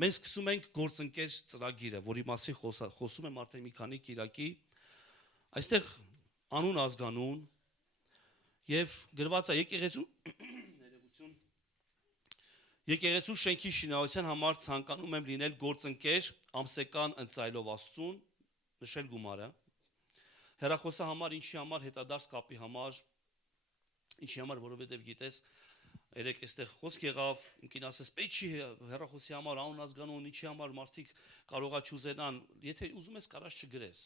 Մենք սկսում ենք գործընկեր ծրագիրը, որի մասին խոսում եմ արդեն մի քանի կիրակի։ Այստեղ անուն ազգանուն եւ գրված է եկեղեցու ներողություն եկեղեցու շենքի շինարարության համար ցանկանում եմ լինել գործընկեր ամսական ընծայելով Աստծուն, նշել գումարը, հեռախոսահամար, ինչի համար, հետադարձ կապի համար, ինչի համար, որովհետեւ գիտես, երեք այստեղ խոսք եղավ, ինքին ասես պետք չի հեռախոսի համար անուն ազգանուն, ինչի համար մարդիկ կարողա չուզենան, եթե ուզում ես կարաս չգրես,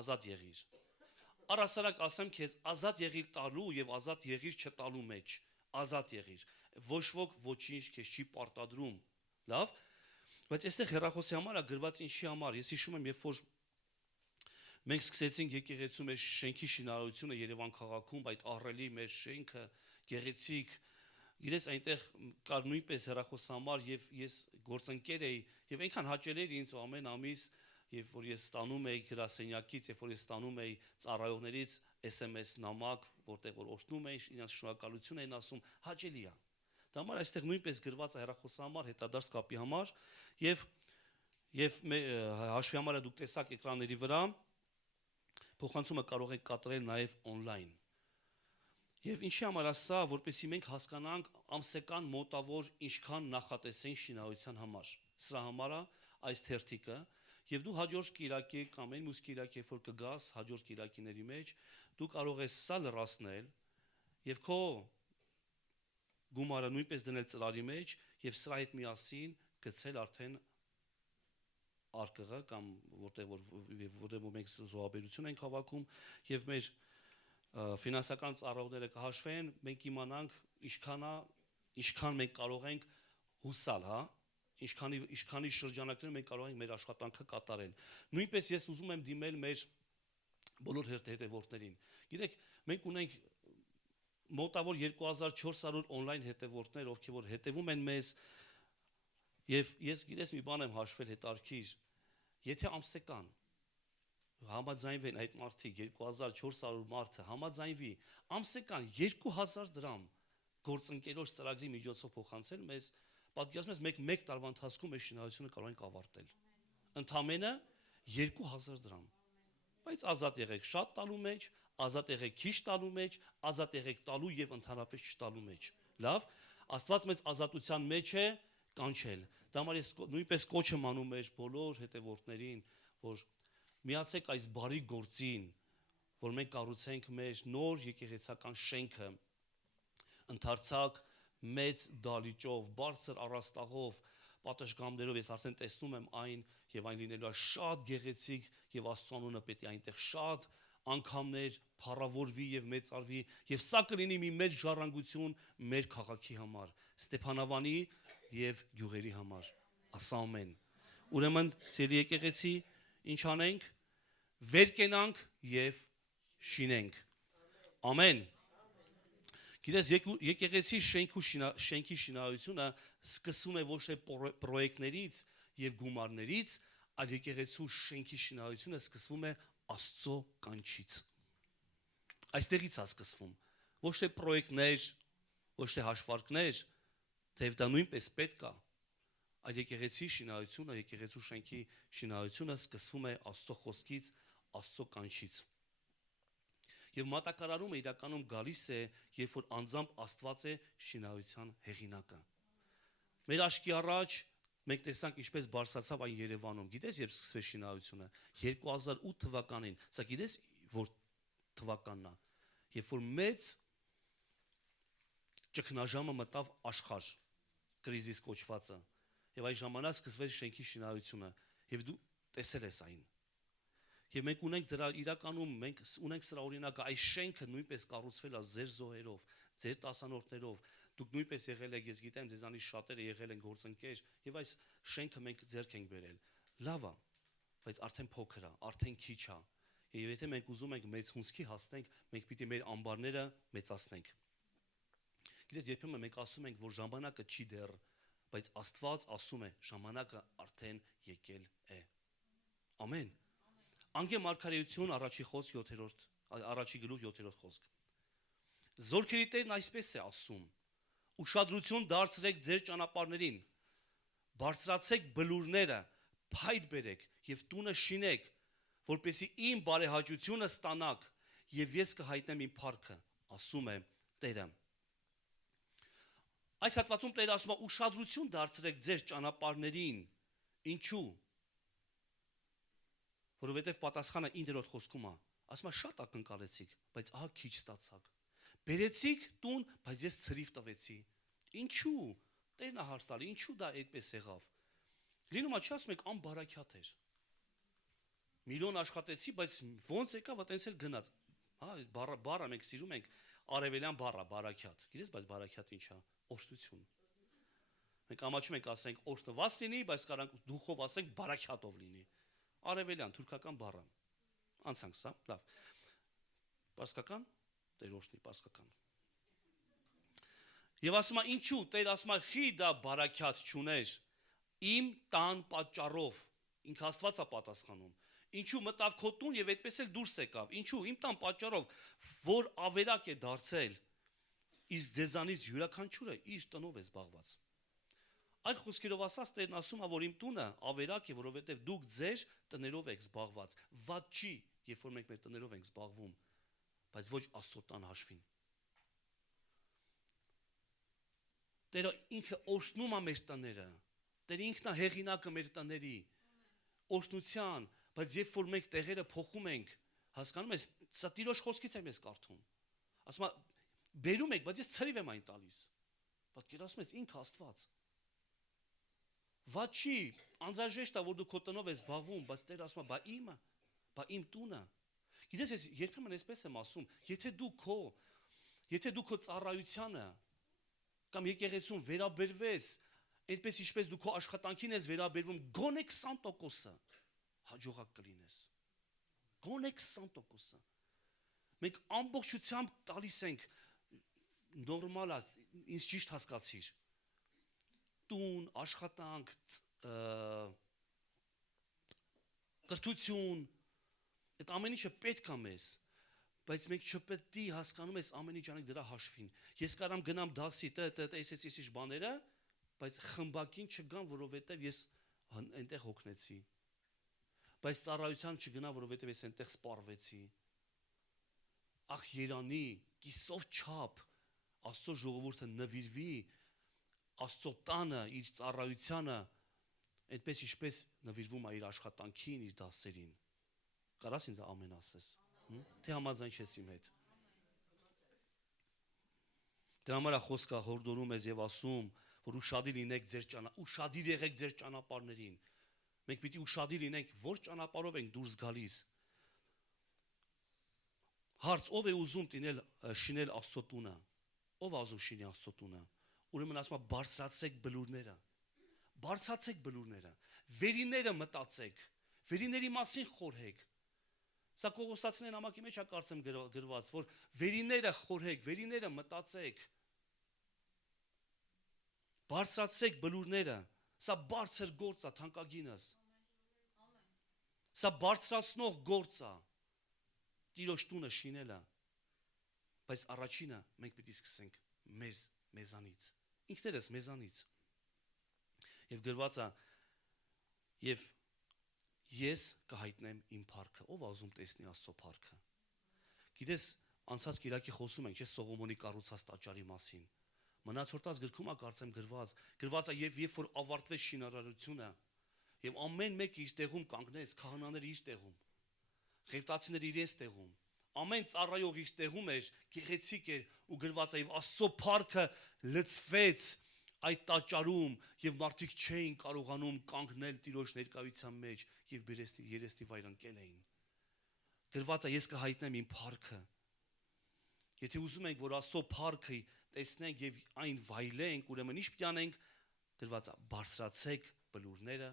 ազատ եղիր։ Առասարակ ասեմ քեզ, ազատ եղիր տալու եւ ազատ եղիր չտալու մեջ, ազատ եղիր։ Ոչ ոք ոչինչ քեզ չի պարտադրում։ Լավ, բայց այստեղ հեռախոսի համար է գրված ինչի համար։ Ես հիշում եմ, երբ որ մենք սկսեցինք եկեղեցու մեր շենքի շինարարությունը Երևան քաղաքում, այդ ահռելի մեր շենքը, գեղեցիկ, գիտես այնտեղ կար նույնպես հեռախոսահամար եւ ես գործընկեր էի եւ այնքան հաճելի էր ինձ ամեն ամիս եւ որ ես ստանում էի գրասենյակից, երբ որ ես ստանում էի ծառայողներից SMS նամակ, որտեղ որ օրհնում էին, իրենց շնորհակալություն էին ասում, հաճելի է։ Դա համար այստեղ նույնպես գրված է հեռախոսահամար, հետադարձ կապի համար եւ հաշվի համարը դուք տեսաք էկրանների վրա, փոխանցումը կարող եք կատարել նաեւ on-line։ Եվ ինչի համար է սա, որպեսզի մենք հասկանանք ամսական մոտավոր ինչքան նախատեսենք շինարարության համար։ Սրա համար է այս թերթիկը, եւ դու հաջորդ կիրակի կամ այն մյուս կիրակի, երբ որ կգաս հաջորդ կիրակիների մեջ, դու կարող ես սա լրացնել եւ քո գումարը նույնպես դնել ծրարի մեջ եւ սրա հետ միասին գցել արդեն արկղը կամ որտեղ մենք զոհաբերություն ենք հավաքում եւ մեր ֆինանսական ծառայողները կհաշվեն, մենք իմանանք ինչքան մենք կարող ենք հուսալ, հա, ինչքանի շրջանակներում մենք կարող ենք մեր աշխատանքը կատարել։ Նույնպես ես ուզում եմ դիմել մեր բոլոր հետևորդներին։ Գիտեք, մենք ունենք մոտավոր 2400 on-line հետևորդներ, ովքեր որ հետևում են մեզ, եւ ես գիտես մի բան եմ հաշվել հետարքիր, եթե ամսական համաձայնվեն այդ մարդիկ 2400 մարդը համաձայնվի ամսական 2000 դրամ գործընկերոջ ծրագրի միջոցով փոխանցել մեզ, պատկերացնում ես մեկ տարվա ընթացքում մեր շինարարությունը կարող ենք ավարտել։ Ընդամենը 2000 դրամ։ Բայց ազատ եղեք շատ տալու մեջ, ազատ եղեք քիչ տալու մեջ, ազատ եղեք տալու եւ ընդհանրապես չտալու մեջ։ Լավ, Աստված մեզ ազատության մեջ է կանչել։ Դա համար ես նույնպես կոչ եմ անում մեր բոլոր հետևորդներին, որ միացեք այս բարի գործին, որ մենք կառուցենք մեր նոր եկեղեցական շենքը, ընդարձակ մեծ դալիճով, բարձր առաստաղով, պատշգամբներով, ես արդեն տեսնում եմ այն եւ այն լինելու է շատ գեղեցիկ եւ Աստծո անունը պետք է այնտեղ շատ անգամներ փառավորվի եւ մեծարվի եւ սա կլինի մի մեծ ժառանգություն մեր քաղաքի համար, Ստեփանավանի եւ գյուղերի համար։ Ասա ամեն։ Ուրեմն, սիրելի եկեղեցի, ինչ անենք, վեր կենանք եւ շինենք։ Ամեն։ Գիտես, եկեղեցի շենքի շինարարությունը սկսվում է ոչ թե պրոյեկտներից եւ գումարներից, այլ եկեղեցու շենքի շինարարությունը սկսվում է Աստծո կանչից։ Այստեղից է սկսվում։ Ոչ թե պրոյեկտներ, ոչ թե հաշվարկներ, թեև դա նույնպես պետք է, այլ եկեղեցի շինարարությունը, եկեղեցու շենքի շինարարությունը սկսվում է Աստծո խոսքից, Աստծո կանչից։ Եվ մատակարարումը իրականում գալիս է, երբ որ անձամբ Աստված է շինարարության հեղինակը։ Մեր աչքի առաջ մենք տեսանք ինչպես բարձրացավ այն Երևանում։ Գիտես, երբ սկսվեց շինարարությունը 2008 թվականին։ Սա գիտես որ թվականն է, երբ որ մեծ ճգնաժամը մտավ աշխարհ, կրիզիս կոչվածը, եւ այս ժամանակ սկսվեց շենքի շինարարությունը, եւ դու տեսել ես այն։ Եվ մենք ունենք դրա իրականում մենք ունենք սրա օրինակը, այս շենքը նույնպես կառուցվել է ձեր զոհերով, ձեր տասանորդներով, դուք նույնպես եղել եք, ես գիտեմ, ձեզանից շատերը եղել են գործընկեր, եւ այս շենքը մենք ձեռք ենք բերել։ Լավ է, բայց արդեն փոքր է, արդեն քիչ է։ Եվ եթե մենք ուզում ենք մեծ հունցքի հասնենք, մենք պիտի մեր ամբարները մեծացնենք։ Գիտես, երբեմն մենք ասում ենք, որ ժամանակը չի դեռ, բայց Աստված ասում է, ժամանակը արդեն եկել է։ Ամեն։ Անգե Մարգարեություն առաջի խոսք 7-րդ, առաջի գլուխ 7-րդ խոսք։ Զորքերի Տերն այսպես է ասում. ուշադրություն դարձրեք ձեր ճանապարհներին, բարձրացեք բլուրները, փայտ բերեք եւ տունը շինեք, որպեսզի իմ բարեհաճությունը ստանաք եւ ես կհայտնեմ իմ փառքը, ասում է Տերը։ Այս հատվածում Տերը ասում է ուշադրություն դարձրեք ձեր ճանապարհներին։ Ինչու՞։ Որովհետև պատասխանը 9-րդ խոսքում է, ասում է շատ ակնկալեցիք, բայց ահա քիչ ստացաք։ Բերեցիք տուն, բայց ես ցրիվ տվեցի։ Ինչու՞։ Տերն է հարց տալի, ինչու դա այդպես եղավ։ Լինում է չի ասում եք անբարակյատ էր։ Միլիոն աշխատեցի, բայց ոնց եկավ, այտենց էլ գնաց։ Հա, բառը մենք սիրում ենք արևելյան բառը, բարակյատ։ Գիտես, բայց բարակյատ ինչ է։ Օրհնություն։ Մենք ամաչում ենք ասենք օրհնված լինի, բայց կարանք դուխով ասենք բարակյատով լինի։ Արևելյան թուրքական բառը։ Անցանք սա, լավ։ Պարսկական, Տեր օրհնի պարսկական։ Եվ ասում է ինչու, Տեր ասում է խի դա բարակյատ չուներ իմ տան պատճառով, ինքը Աստված է պատասխանում։ Ինչու մտավ քո տուն եւ այդպես էլ դուրս եկավ։ Ինչու իմ տան պատճառով, որ ավերակ է դարձել, իսկ ձեզանից յուրաքանչյուրը իր տնով է զբաղված։ Այլ խոսքերով ասած Տերն ասում է, որ իմ տունը ավերակ է, որովհետև դուք ձեր տներով եք զբաղված։ Վատ չի, երբ որ մենք մեր տներով ենք զբաղվում, բայց ոչ Աստծո տան հաշվին։ Տերը ինքը օրհնում է մեր տները։ Տերը ինքն է հեղինակը մեր տների օրհնության, բայց երբ որ մենք տեղերը փոխում ենք, հասկանում ես, սա Տիրոջ խոսքից եմ ես կարդում։ Ասում է, բերում եք, բայց ես ցրիվ եմ այն տալիս։ Պատկերացնում ես ինքը Աստված։ Վատ չի, անհրաժեշտ է, որ դու քո տնով ես զբաղվում, բայց Տերը ասում է, բա իմը, բա իմ տունը։ Գիտես, ես երբեմն այսպես եմ ասում, եթե դու քո ծառայությանը կամ եկեղեցուն վերաբերվես, այդպես ինչպես դու քո աշխատանքին ես վերաբերվում, գոնե 20%-ը հաջողակ կլինես։ Գոնե 20%-ը։ Մենք ամբողջությամբ տալիս ենք նորմալ է, ինձ ճիշտ հասկացիր։ Տուն, աշխատանք, կրթություն, այդ ամեն ինչը պետք է մեզ, բայց մենք չպետք է հասկանում ես ամեն ինչ անենք դրա հաշվին։ Ես կարամ գնամ դասի, այս բաները, բայց խմբակին չգամ, որովհետև ես այնտեղ հոգնեցի։ Բայց ծառայության չգնա, որովհետև ես այնտեղ սպառվեցի։ Ախ Երանի, կիսով չափ Աստծո ժողովուրդը նվիրվի Աստծո տանը, իր ծառայությանը, այդպես ինչպես նվիրվում է իր աշխատանքին, իր դասերին։ Կարաս ինձ ամեն ասես, թե համաձայն չես իմ հետ։ Դրա համար խոսքը հորդորում ես եւ ասում, որ ուշադիր լինեք ուշադիր եղեք ձեր ճանապարհներին։ Մենք պիտի ուշադիր լինենք, որ ճանապարհով ենք դուրս գալիս։ Հարց, ով է ուզում շինել Աստծո տունը։ Ով է ուզում շինի Աստծո տունը։ Ուրեմն ասում է բարձրացեք բլուրները։ Բարձրացեք բլուրները։ Վերինները մտածեք։ Վերիների մասին խորհեք։ Սա Կողոսացիների նամակի մեջ է կարծեմ գրված, որ վերիները խորհեք, վերիները մտածեք։ Բարձրացրեք բլուրները։ Սա բարձր գործ է, թանկագինս։ Սա բարձրացնող գործ է։ Տիրոջ տունը շինելը։ Բայց առաջինը մենք պիտի սկսենք մեզանից։ Ինքներս մեզանից։ Եվ գրված է, եւ ես կհայտնեմ իմ փառքը։ Ով ուզում տեսնի Աստծո փառքը։ Գիտես, անցած Կիրակի խոսում ենք, չէ՞, Սողոմոնի կառուցած տաճարի մասին։ Մնացորդած գրքում է կարծեմ գրված է եւ երբ որ ավարտվեց շինարարությունը եւ ամեն մեկը իր տեղում կանգնեց, քահանաները իր տեղում, ղևտացիները իրենց տեղում, ամեն ծառայող իր տեղում էր, գեղեցիկ էր ու գրված է եւ Աստծո փառքը լցվեց այդ տաճարում եւ մարդիկ չէին կարողանում կանգնել Տիրոջ ներկայության մեջ եւ երեսնի վայր ընկել էին։ Գրված է ես կհայտնեմ իմ փառքը։ Եթե ուզում ենք որ Աստծո փառքը տեսնենք եւ այն վայելենք, ուրեմն ինչ պիտի անենք։ Գրված է բարձրացեք բլուրները,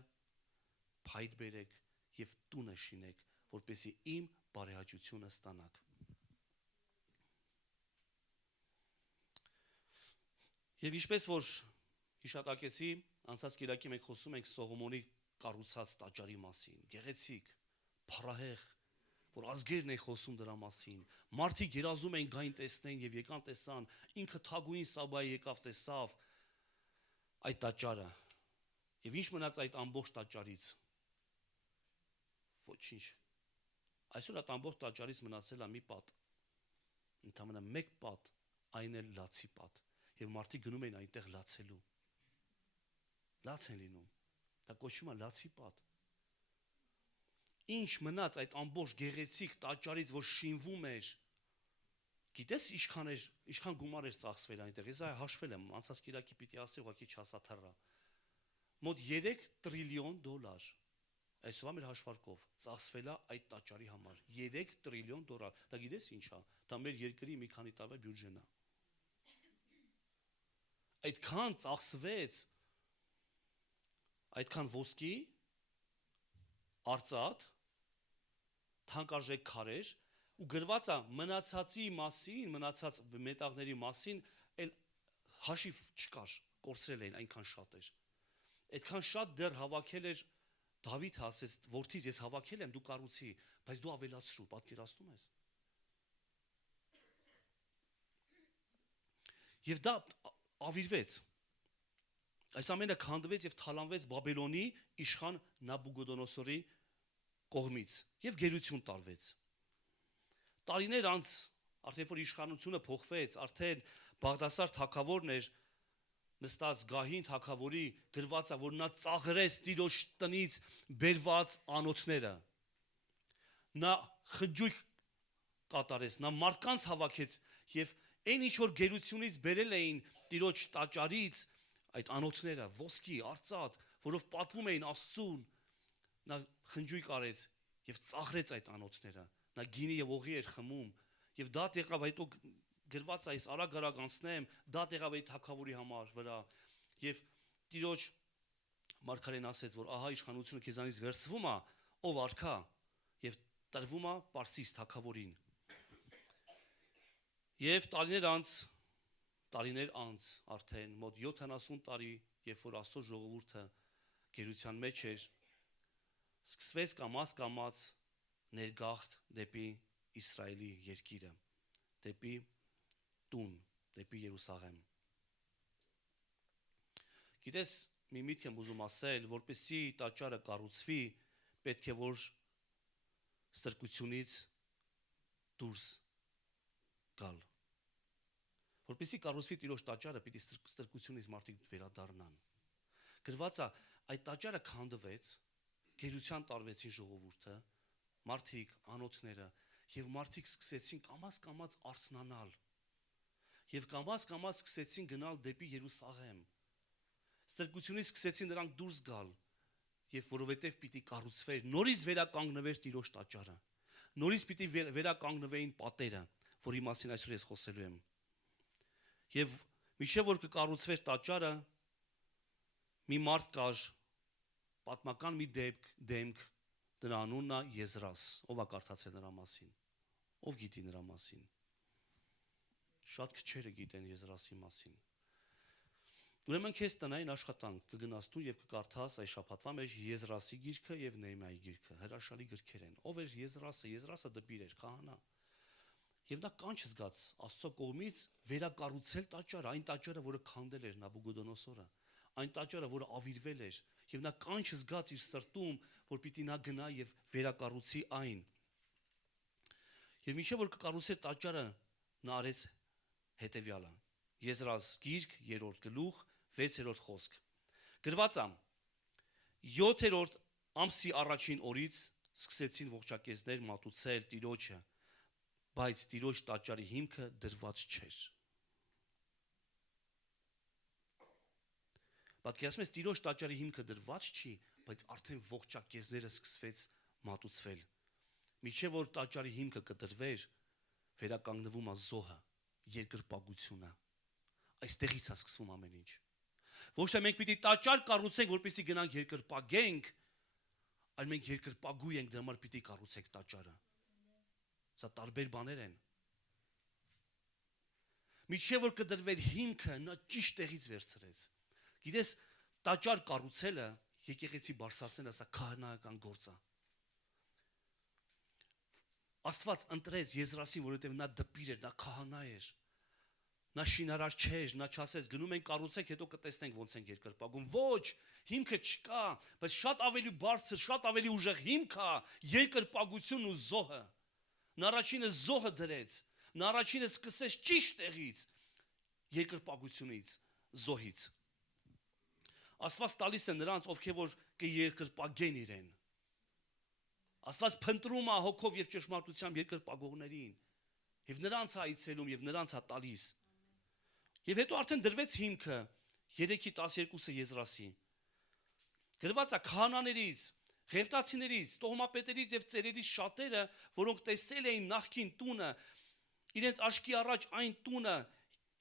փայտ բերեք եւ տունը շինեք, որպեսզի իմ բարեհաճությունը ստանաք։ Եվ ինչպես որ հիշատակեցի, անցած Կիրակի մենք խոսում ենք Սողոմոնի կառուցած տաճարի մասին, գեղեցիկ, փառահեղ, որ ազգերն են խոսում դրա մասին։ Մարդիկ երազում են գային տեսնեն եւ եկան տեսան, ինքը Թագուհին Սաբայի եկավ տեսավ այդ տաճարը։ Եվ ինչ մնաց այդ ամբողջ տաճարից։ Ոչինչ։ Այսօր այդ ամբողջ տաճարից մնացել է մի պատ։ Ընդամենը մեկ պատ, այն էլ լացի պատ։ Եվ մարդիկ գնում էին այնտեղ լացելու։ Լաց են լինում։ Դա կոչվում է լացի պատ։ Ինչ մնաց այդ ամբողջ գեղեցիկ տաճարից, որ շինվում էր։ Գիտես ինչքան գումար էր ծախսվել այնտեղ։ Ես հաշվել եմ, անցած կիրակի պիտի ասի, ուղղակի չասաթռա։ Մոտ 3 տրիլիոն դոլար։ Այսօր մեր հաշվարկով ծախսվել է այդ տաճարի համար 3 տրիլիոն դոլար։ Դա գիտես ինչ է։ Դա մեր երկրի մի քանի տարվա բյուջեն է։ Այդքան ծախսվեց, այդքան ոսկի, արծաթ, թանկարժեք քարեր ու գրված է մնացածի մասին, մնացած մետաղների մասին, էլ հաշիվ չկար, կորցրել էին այնքան շատ էր։ Այդքան շատ դեռ հավաքել էր Դավիթը ասեց, որդից ես հավաքել եմ, դու կառուցի, բայց դու ավելացրու, պատկերացնում ես։ Եվ դա ավիրվեց։ Այս ամենը քանդվեց եւ թալանվեց Բաբելոնի իշխան Նաբուգոդոնոսորի կողմից եւ գերություն տարվեց։ Տարիներ անց, արդեն որ իշխանությունը փոխվեց, արդեն Բաղդասար թագավորն էր նստած Գահին թագավորի գրված է, որ նա ծաղրեց Տիրոջ տնից բերված անոթները։ Նա խնջույք կատարեց, նա մարդկանց հավաքեց եւ այն ինչ որ գերությունից բերել էին Տիրոջ տաճարից այդ անոթները, ոսկի, արծաթ, որով պատվում էին Աստծուն, նա խնջույք արեց եւ ծաղրեց այդ անոթները։ Նա գինի եւ օղի էր խմում եւ դա եղավ հետո գրված է, այս արագ անցնեմ, դա եղավ այդ թագավորի համար վրա եւ Տիրոջ մարգարեն ասեց, որ ահա իշխանությունը քեզանից վերցվում է, ով արքա եւ տրվում է Պարսիս թագավորին։ Եվ տարիներ անց արդեն մոտ 70 տարի, երբ որ Աստծո ժողովուրդը գերության մեջ էր, սկսվեց կամաց ներգաղթ դեպի Իսրայելի երկիրը, դեպի տուն, դեպի Երուսաղեմ։ Գիտես, մի միտք եմ ուզում ասել, որպեսզի տաճարը կառուցվի, պետք է որ ստրկությունից դուրս գալ։ Որպեսզի կառուցվի Տիրոջ տաճարը, պիտի ստրկությունից մարդիկ վերադառնան։ Գրված է, այդ տաճարը քանդվեց, գերության տարվեցին ժողովուրդը, մարդիկ, անոթները, եւ մարդիկ սկսեցին կամաց արթնանալ։ Եվ կամաց սկսեցին գնալ դեպի Երուսաղեմ։ Ստրկությունից սկսեցին նրանք դուրս գալ, եւ որովհետեւ պիտի կառուցվեր, նորից վերականգնվեր Տիրոջ տաճարը։ Նորից պիտի վերականգնվեին պատերը, որի մասին այսօր ես խոսելու եմ։ Եվ միշտ որ կկառուցվեր տաճարը, մի մարդ կար, պատմական մի դեմք, դրա անունն է Եզրաս, ով է կարդացել նրա մասին, ով գիտի նրա մասին։ Շատ քչերը գիտեն Եզրասի մասին։ Ուրեմն քեզ տնային աշխատանք կգնաս դու եւ կկարդաս այս շաբաթվա մեջ Եզրասի գիրքը եւ Նեհեմիայի գիրքը, հրաշալի գրքեր են։ Ով էր Եզրասը։ Եզրասը դպիր էր, քահանա։ Եվ նա կանչ զգաց Աստծո կողմից վերակառուցել տաճարը, այն տաճարը, որը քանդել էր Նաբուգոդոնոսորը, այն տաճարը, որը ավիրվել էր, եւ նա կանչ զգաց իր սրտում, որ պիտի նա գնա եւ վերակառուցի այն։ Եվ մինչեւ որ կկառուցեր տաճարը, նա արեց հետեւյալը։ Եզրաս գիրք 3-րդ գլուխ 6-րդ խոսք։ Գրված է. 7-րդ ամսի առաջին օրից սկսեցին ողջակեզներ մատուցել Տիրոջը, բայց Տիրոջ տաճարի հիմքը դրված չէր։ Պատկերացնում ես, Տիրոջ տաճարի հիմքը դրված չի, բայց արդեն ողջակեզները սկսվեց մատուցվել։ Միջև որ տաճարի հիմքը կդրվեր, վերականգնվում է զոհը, երկրպագությունը։ Այստեղից է սկսվում ամեն ինչ։ Ոչ թե մենք պիտի տաճար կառուցենք, որպեսզի գնանք երկրպագենք, այլ մենք երկրպագու ենք, դրա համար պիտի կառուցենք տաճարը։ Սա տարբեր բաներ են։ Միջև որ կդրվեր հիմքը, նա ճիշտ տեղից վերցրեց։ Գիտես, տաճար կառուցելը, եկեղեցի բարձրացնելը, սա քահանայական գործ է։ Աստված ընտրեց Եզրասին, որովհետև նա դպիր էր, նա քահանա էր։ Նա շինարար չէր, նա չասեց գնում ենք կառուցենք, հետո կտեսնենք ոնց ենք երկրպագում։ Ոչ, հիմքը չկա, բայց շատ ավելի բարձր, շատ ավելի ուժեղ հիմք է երկրպագությունն ու զոհը։ Նա առաջինը զոհը դրեց, նա առաջինը սկսեց ճիշտ տեղից, երկրպագությունից, զոհից։ Աստված տալիս է նրանց, ովքեր որ կերկրպագեն իրեն։ Աստված փնտրում է հոգով եւ ճշմարտությամբ երկրպագողներին։ Եվ նրանց է այցելում եւ նրանց է տալիս։ Եվ հետո արդեն դրվեց հիմքը 3:12-ը Եզրասի։ Գրված է քահանաներից, ղևտացիներից, տոհմապետերից եւ ծերերից շատերը, որոնք տեսել էին նախքին տունը, իրենց աչքի առաջ այն տունը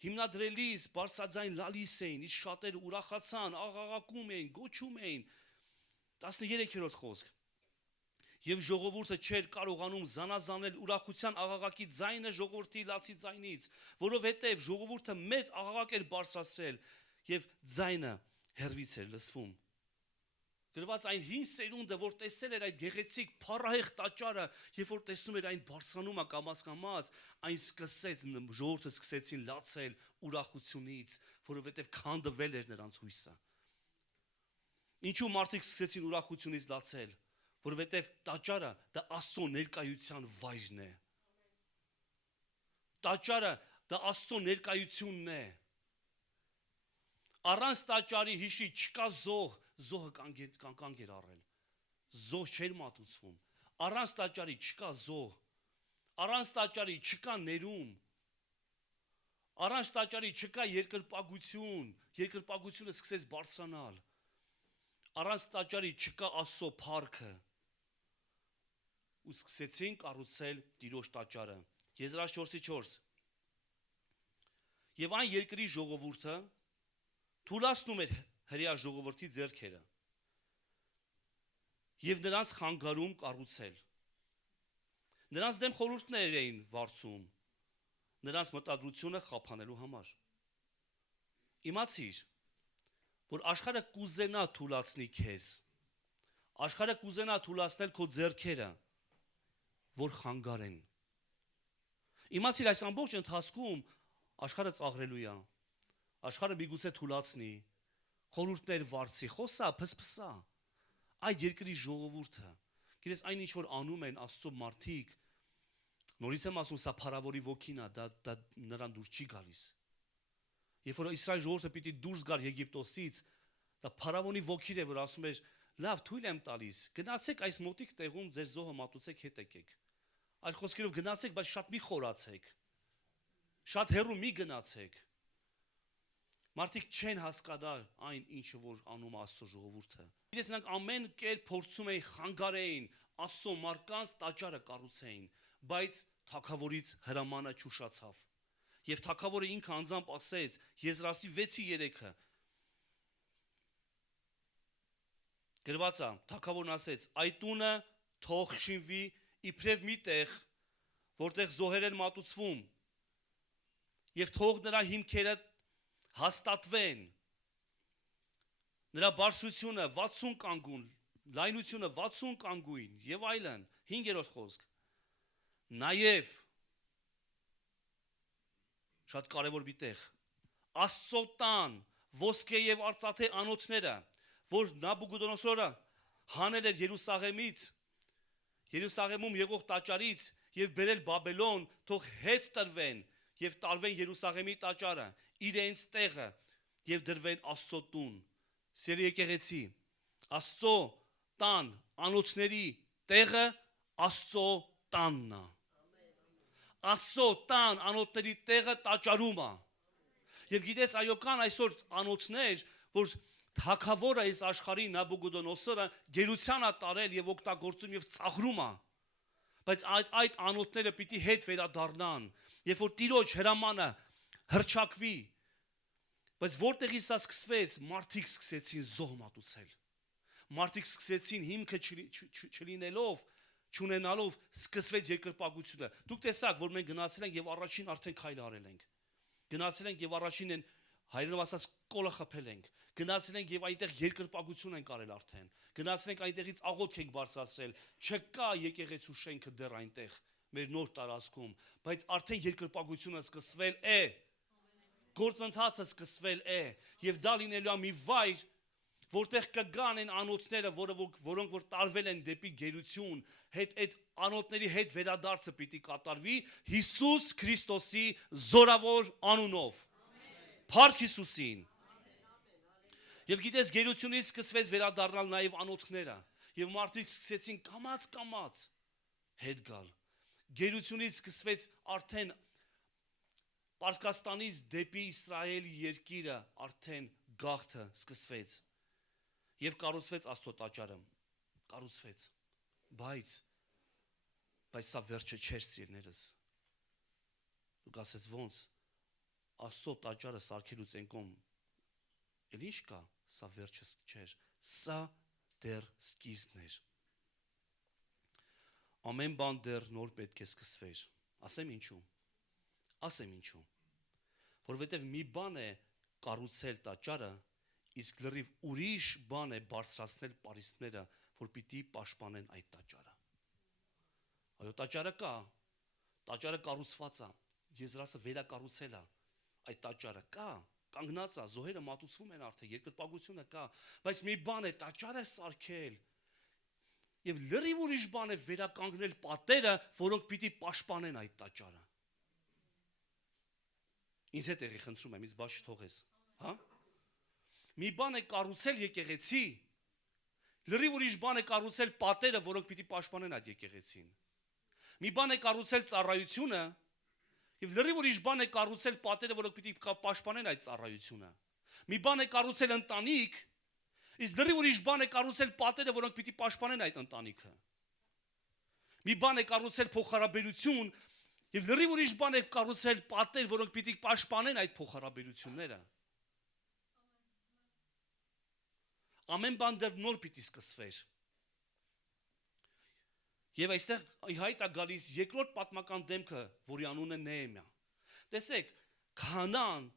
հիմնադրելիս բարձրաձայն լալիս էին, իսկ շատերը ուրախացան, աղաղակում էին, գոչում էին։ 13-րդ խոսք։ Եվ ժողովուրդը չէր կարողանում զանազանել ուրախության աղաղակի ձայնը ժողովրդի լացի ձայնից, որովհետև ժողովուրդը մեծ աղաղակ էր բարձրացրել եւ ձայնը հեռվից էր լսվում։ Գրված այն հին սերունդը, որ տեսել էր այդ գեղեցիկ փառահեղ տաճարը, երբ որ տեսնում էր այն բարձրանում է կամաց, այն սկսեց ժողովուրդը սկսեցին լացել ուրախությունից, որովհետև քանդվել էր նրանց հույսը։ Ինչու մարդիկ սկսեցին ուրախությունից լացել, որովհետև տաճարը դա Աստծո ներկայության վայրն է։ Տաճարը դա Աստծո ներկայությունն է։ Առանց տաճարի հիշի չկա զոհ, զոհը կանգ էր առել։ Զոհ չէր մատուցվում։ Առանց տաճարի չկա զոհ։ Առանց տաճարի չկա ներում։ Առանց տաճարի չկա երկրպագություն, երկրպագությունը սկսեց բարձրանալ։ Առանց տաճարի չկա Աստծո փառքը։ Ու սկսեցին կառուցել Տիրոջ տաճարը։ Եզրաշ 4:4 Եվ այն երկրի ժողովուրդը թուլացնում էր հրեա ժողովրդի ձեռքերը եւ նրանց խանգարում կառուցել։ Նրանց դեմ խորհուրդներ էին վարձում, նրանց մտադրությունը խափանելու համար։ Իմացիր, որ աշխարհը կուզենա թուլացնի քեզ, աշխարհը կուզենա թուլացնել քո ձեռքերը, որ խանգարեն։ Իմացիր, այս ամբողջ ընթացքում աշխարհը ծաղրելու է, աշխարհը միգուցե թուլացնի, խորհուրդներ վարձի, խոսա, փսփսա, այդ երկրի ժողովուրդը, գիտես այն ինչ որ անում են Աստծո մարդիկ, նորից եմ ասում, սա փառավորի ոգին է, դա նրան դուր չի գալիս։ Երբ որ Իսրայել ժողովուրդը պիտի դուրս գար Եգիպտոսից, դա փառավորի ոգին է, որ ասում էր, լավ, թույլ եմ տալիս, գնացեք այս մոտիկ տեղում ձեր զոհը մատուցեք, հետ եկեք։ Այլ խոսքերով գնացեք, բայց շատ մի խորացեք։ Շատ հեռու մի գնացեք։ Մարդիկ չեն հասկանալ այն, ինչը որ անում Աստծո ժողովուրդը։ Իրենց նրանք ամեն կերպ փորձում էին խանգարեին Աստծո մարդկանց տաճարը կառուցեին, բայց թագավորից հրամանը չուշացավ։ Եվ թագավորը ինքը անձամբ ասեց Եզրասի 6:3-ը։ Գրված է, թագավորն ասեց. «Այդ տունը թող շինվի իբրև մի տեղ, որտեղ զոհեր են մատուցվում, եւ թող նրա հիմքերը հաստատվեն, նրա բարձրությունը 60 կանգուն, լայնությունը 60 կանգուն եւ այլն»։ 5-րդ խոսք։ Նաեւ շատ կարևոր մի տեղ, Աստծո տան ոսկե եւ արծաթե անոթները, որ Նաբուգոդոնոսորը հանել էր Երուսաղեմում եղող տաճարից եւ բերել Բաբելոն, թող հետ տրվեն եւ տարվեն Երուսաղեմի տաճարը, իրենց տեղը եւ դրվեն Աստծո տուն։ Սիրելի եկեղեցի, Աստծո տան անոթների տեղը Աստծո տանն է։ Աստծո տան անոթների տեղը տաճարում է։ Եվ գիտես, այո, կան այսօր անոթներ, որ թագավորը այս աշխարհի Նաբուգոդոնոսորը գերության է տարել եւ օգտագործում եւ ծաղրում է։ Բայց այդ անոթները պիտի հետ վերադառնան, երբ որ Տիրոջ հրամանը հրճակվի։ Բայց որտեղից սա սկսվեց, մարդիկ սկսեցին զոհ մատուցել։ Մարդիկ սկսեցին հիմքը չլինելով, չունենալով սկսվեց երկրպագությունը։ Դուք տեսաք, որ մենք գնացել ենք եւ առաջին արդեն քայլ արել ենք։ Գնացել ենք եւ առաջին են հայերենով ասած կոլը խփել ենք։ Գնացել ենք եւ այնտեղ երկրպագություն ենք արել արդեն։ Գնացել ենք այնտեղից աղոթք ենք բարձրացրել։ Չկա եկեղեցու շենքը դեռ այնտեղ մեր նոր տարածքում, բայց արդեն երկրպագությունը սկսվել է։ Գործընթացը սկսվել է եւ դա լինելու է մի վայր, որտեղ կգան այն անոթները, որոնք որ տարվել են դեպի գերություն, այդ անոթների հետ վերադարձը պիտի կատարվի Հիսուս Քրիստոսի զորավոր անունով։ Փառք Հիսուսին։ Եվ գիտես, գերությունից սկսվեց վերադառնալ նաև անոթները, եւ մարդիկ սկսեցին կամաց հետ գալ։ Գերությունից սկսվեց արդեն Պարսկաստանից դեպի Իսրայելի երկիրը արդեն գաղթը սկսվեց եւ կառուցվեց Աստծո տաճարը, կառուցվեց, բայց սա վերջը չէր, սիրներս։ Դուք ասես ոնց Աստծո տաճարը սարքելուց ենկոմ էլ ինչ կա, սա վերջը չէր, սա դեռ սկիզբն էր։ Ամեն բան դեռ նոր պետք է սկսվեր։ Ասեմ ինչու։ Որովհետև մի բան է կառուցել տաճարը, իսկ լրիվ ուրիշ բան է բարձրացնել պարիսպները, որ պիտի պաշտպանեն այդ տաճարը։ Այո, տաճարը կա, տաճարը կառուցված է, Եզրասը վերակառուցել է, այդ տաճարը կա, կանգնած է, զոհերը մատուցվում են արդեն, երկրպագությունը կա, բայց մի բան է տաճարը սարքել, եւ լրիվ ուրիշ բան է վերականգնել պատերը, որոնք պիտի պաշտպանեն այդ տաճարը։ Ինձ հետ եղի խնդրում եմ, ինձ բաց չթողես, հա? Մի բան է կառուցել եկեղեցի, լրիվ ուրիշ բան է կառուցել պատերը, որոնք պիտի պաշտպանեն այդ եկեղեցին։ Մի բան է կառուցել ծառայությունը, եւ լրիվ ուրիշ բան է կառուցել պատերը, որոնք պիտի պաշտպանեն այդ ծառայությունը։ Մի բան է կառուցել ընտանիք, իսկ լրիվ ուրիշ բան է կառուցել պատերը, որոնք պիտի պաշտպանեն այդ ընտանիքը։ Մի բան է կառուցել փոխհարաբերություն, եւ լրիվ ուրիշ բան է կառուցել պատեր, որոնք պիտի պաշտպանեն այդ փոխհարաբերությունները։ Ամեն բան դեռ նոր պիտի սկսվեր։ Եվ այստեղ հայտ է գալիս երկրորդ պատմական դեմքը, որի անունը Նեեմիա։ Տեսեք, քահանան,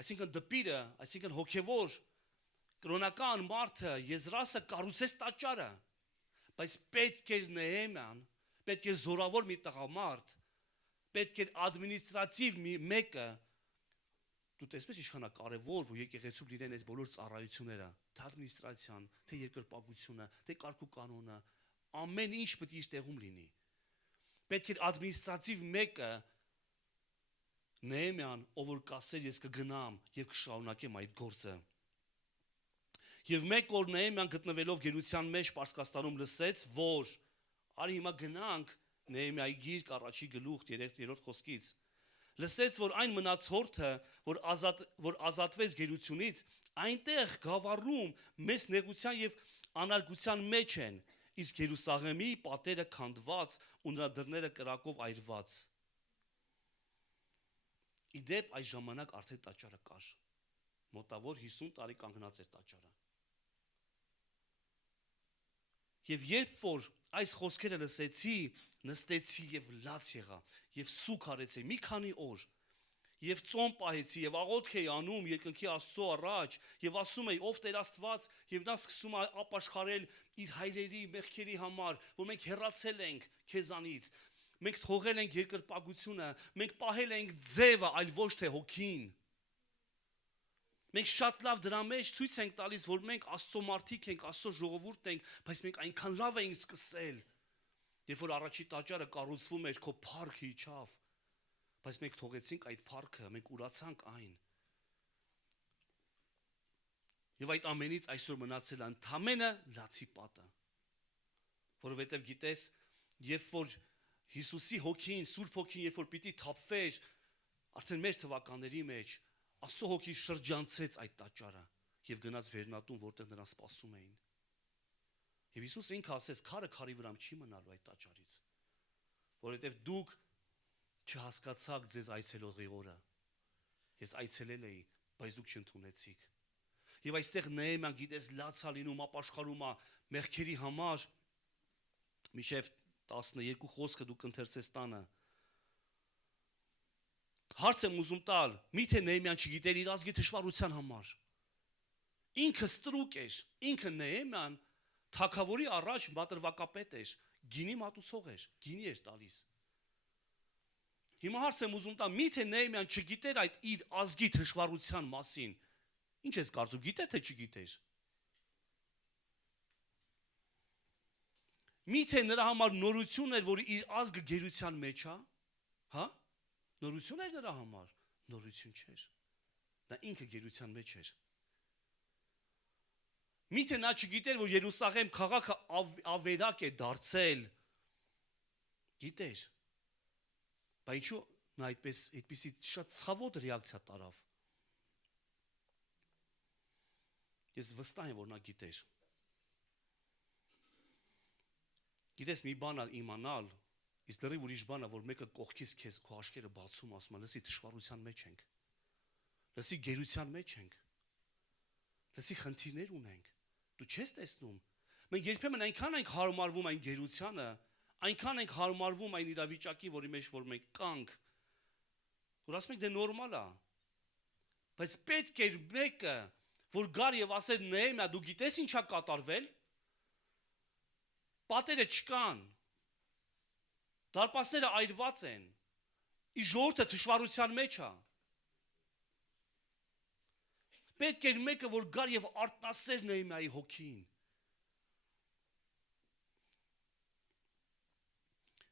այսինքն դպիրը, այսինքն հոգևոր կրոնական մարդը, Եզրասը կառուցեց տաճարը, բայց պետք էր Նեեմիան, պետք էր զորավոր մի տղամարդ, պետք էր ադմինիստրատիվ մեկը, դու տեսնես ինչքան է կարևոր, որ եկեղեցում լինեն այս բոլոր ծառայությունները, թե ադմինիստրացիան, թե երկրպագությունը, թե կարգուկանոնը, ամեն ինչ պետք է իր տեղում լինի։ Պետք էր ադմինիստրատիվ մեկը, Նեեմիան, ով որ կասեր ես կգնամ եւ կշարունակեմ այդ գործը։ Եվ մեկ օր Նեեմիան գտնվելով գերության մեջ Պարսկաստանում լսեց, որ արի հիմա գնանք Նեեմիայի գիրք առաջի գլուխ 3-րդ խոսքից։ Լսեց, որ այն մնացորդը, որ ազատվեց գերությունից, այնտեղ գավառում մեծ նեղության եւ անարգության մեջ են, իսկ Երուսաղեմի պատերը քանդված ու նրա դռները կրակով այրված։ Իդեպ այս ժամանակ արդեն տաճարը կար։ Մոտավոր 50 տարի կանգնած էր տաճարը։ Եվ երբ որ այս խոսքերը լսեցի, նստեցի եւ լաց եղա եւ սուգ արեցի մի քանի օր եւ ծոմ պահեցի եւ աղոթք էի անում երկնքի Աստծո առաջ եւ ասում էի ով Տեր Աստված եւ նա սկսում է ապաշխարել իր հայրերի մեղքերի համար, որ մենք հեռացել ենք քեզանից, մենք թողել ենք երկրպագությունը, մենք պահել ենք ձևը, այլ ոչ թե հոգին։ Մենք շատ լավ դրա մեջ ցույց ենք տալիս, որ մենք Աստծո մարդիկ ենք, Աստծո ժողովուրդ ենք, բայց մենք այնքան լավ ենք սկսել, երբ որ առաջի տաճարը կառուցվում էր, քո փառքը իջավ, բայց մենք թողեցինք այդ փառքը, մենք ուրացանք այն։ Եվ այդ ամենից այսօր մնացել է ընդամենը լացի պատը, որովհետև գիտես, երբ որ Հիսուսի հոգին, Սուրբ հոգին, երբ որ պիտի թափվեր, արդեն մեր թվականների մեջ Աստծո հոգին շրջանցեց այդ տաճարը եւ գնաց վերնատուն, որտեղ նրան սպասում էին։ Եվ Հիսուս ինքը ասեց, քարը քարի վրա չի մնալու այդ տաճարից, որովհետեւ դուք չհասկացաք ձեզ այցելողի օրը։ Ես այցելել էի, բայց դուք չընդունեցիք։ Եվ այստեղ Նեեմիան գիտես լացա լինում, ապաշխարում է մեղքերի համար, մինչև 12 խոսքը դուք ընթերցես տանը։ Հարց եմ ուզում տալ, միթե Նեեմիան չգիտեր իր ազգի դժվարության համար։ Ինքը ստրուկ էր, ինքը Նեեմիան թագավորի առաջ մատրվակապետ էր, գինի մատուցող էր, գինի էր տալիս։ Հիմա հարց եմ ուզում տա, միթե Նեհեմիան չգիտեր այդ իր ազգի թշվառության մասին։ Ինչ ես կարծում, գիտեր թե չգիտեր։ Միթե նրա համար նորություն էր, որ իր ազգը գերության մեջ է, հա? Նորություն էր նրա համար, նորություն չէր։ Նա ինքը գերության մեջ էր։ Միթե նա չգիտեր, որ Երուսաղեմ քաղաքը ավերակ է դարձել։ Գիտեր։ Բայց ինչու նա այդպիսի շատ ցավոտ ռեակցիա տարավ։ Ես վստահ եմ, որ նա գիտեր։ Գիտես մի բան իմանալ, իսկ դեռ ուրիշ բան է, որ մեկը կողքից քեզ քո աշկերը բացում, ասում է, լսի թշվառության մեջ ենք։ Լսի գերության մեջ ենք։ Լսի խնդիրներ ունենք։ Դու չես տեսնում։ Մենք երբեմն այնքան ենք հարմարվում այն գերությանը, այնքան ենք հարմարվում այն իրավիճակի, որի մեջ որ մենք կանք, որ ասում ենք դե նորմալ է։ Բայց պետք է մեկը, որ գար եւ ասեր Նեհեմիա, դու գիտես ինչա կատարվել։ Պատերը չկան, դարպասները այրված են, ի ժողովուրդը թշվառության մեջ է։ Պետք էր մեկը, որ գար եւ արթնացներ Նեհեմիայի հոգին։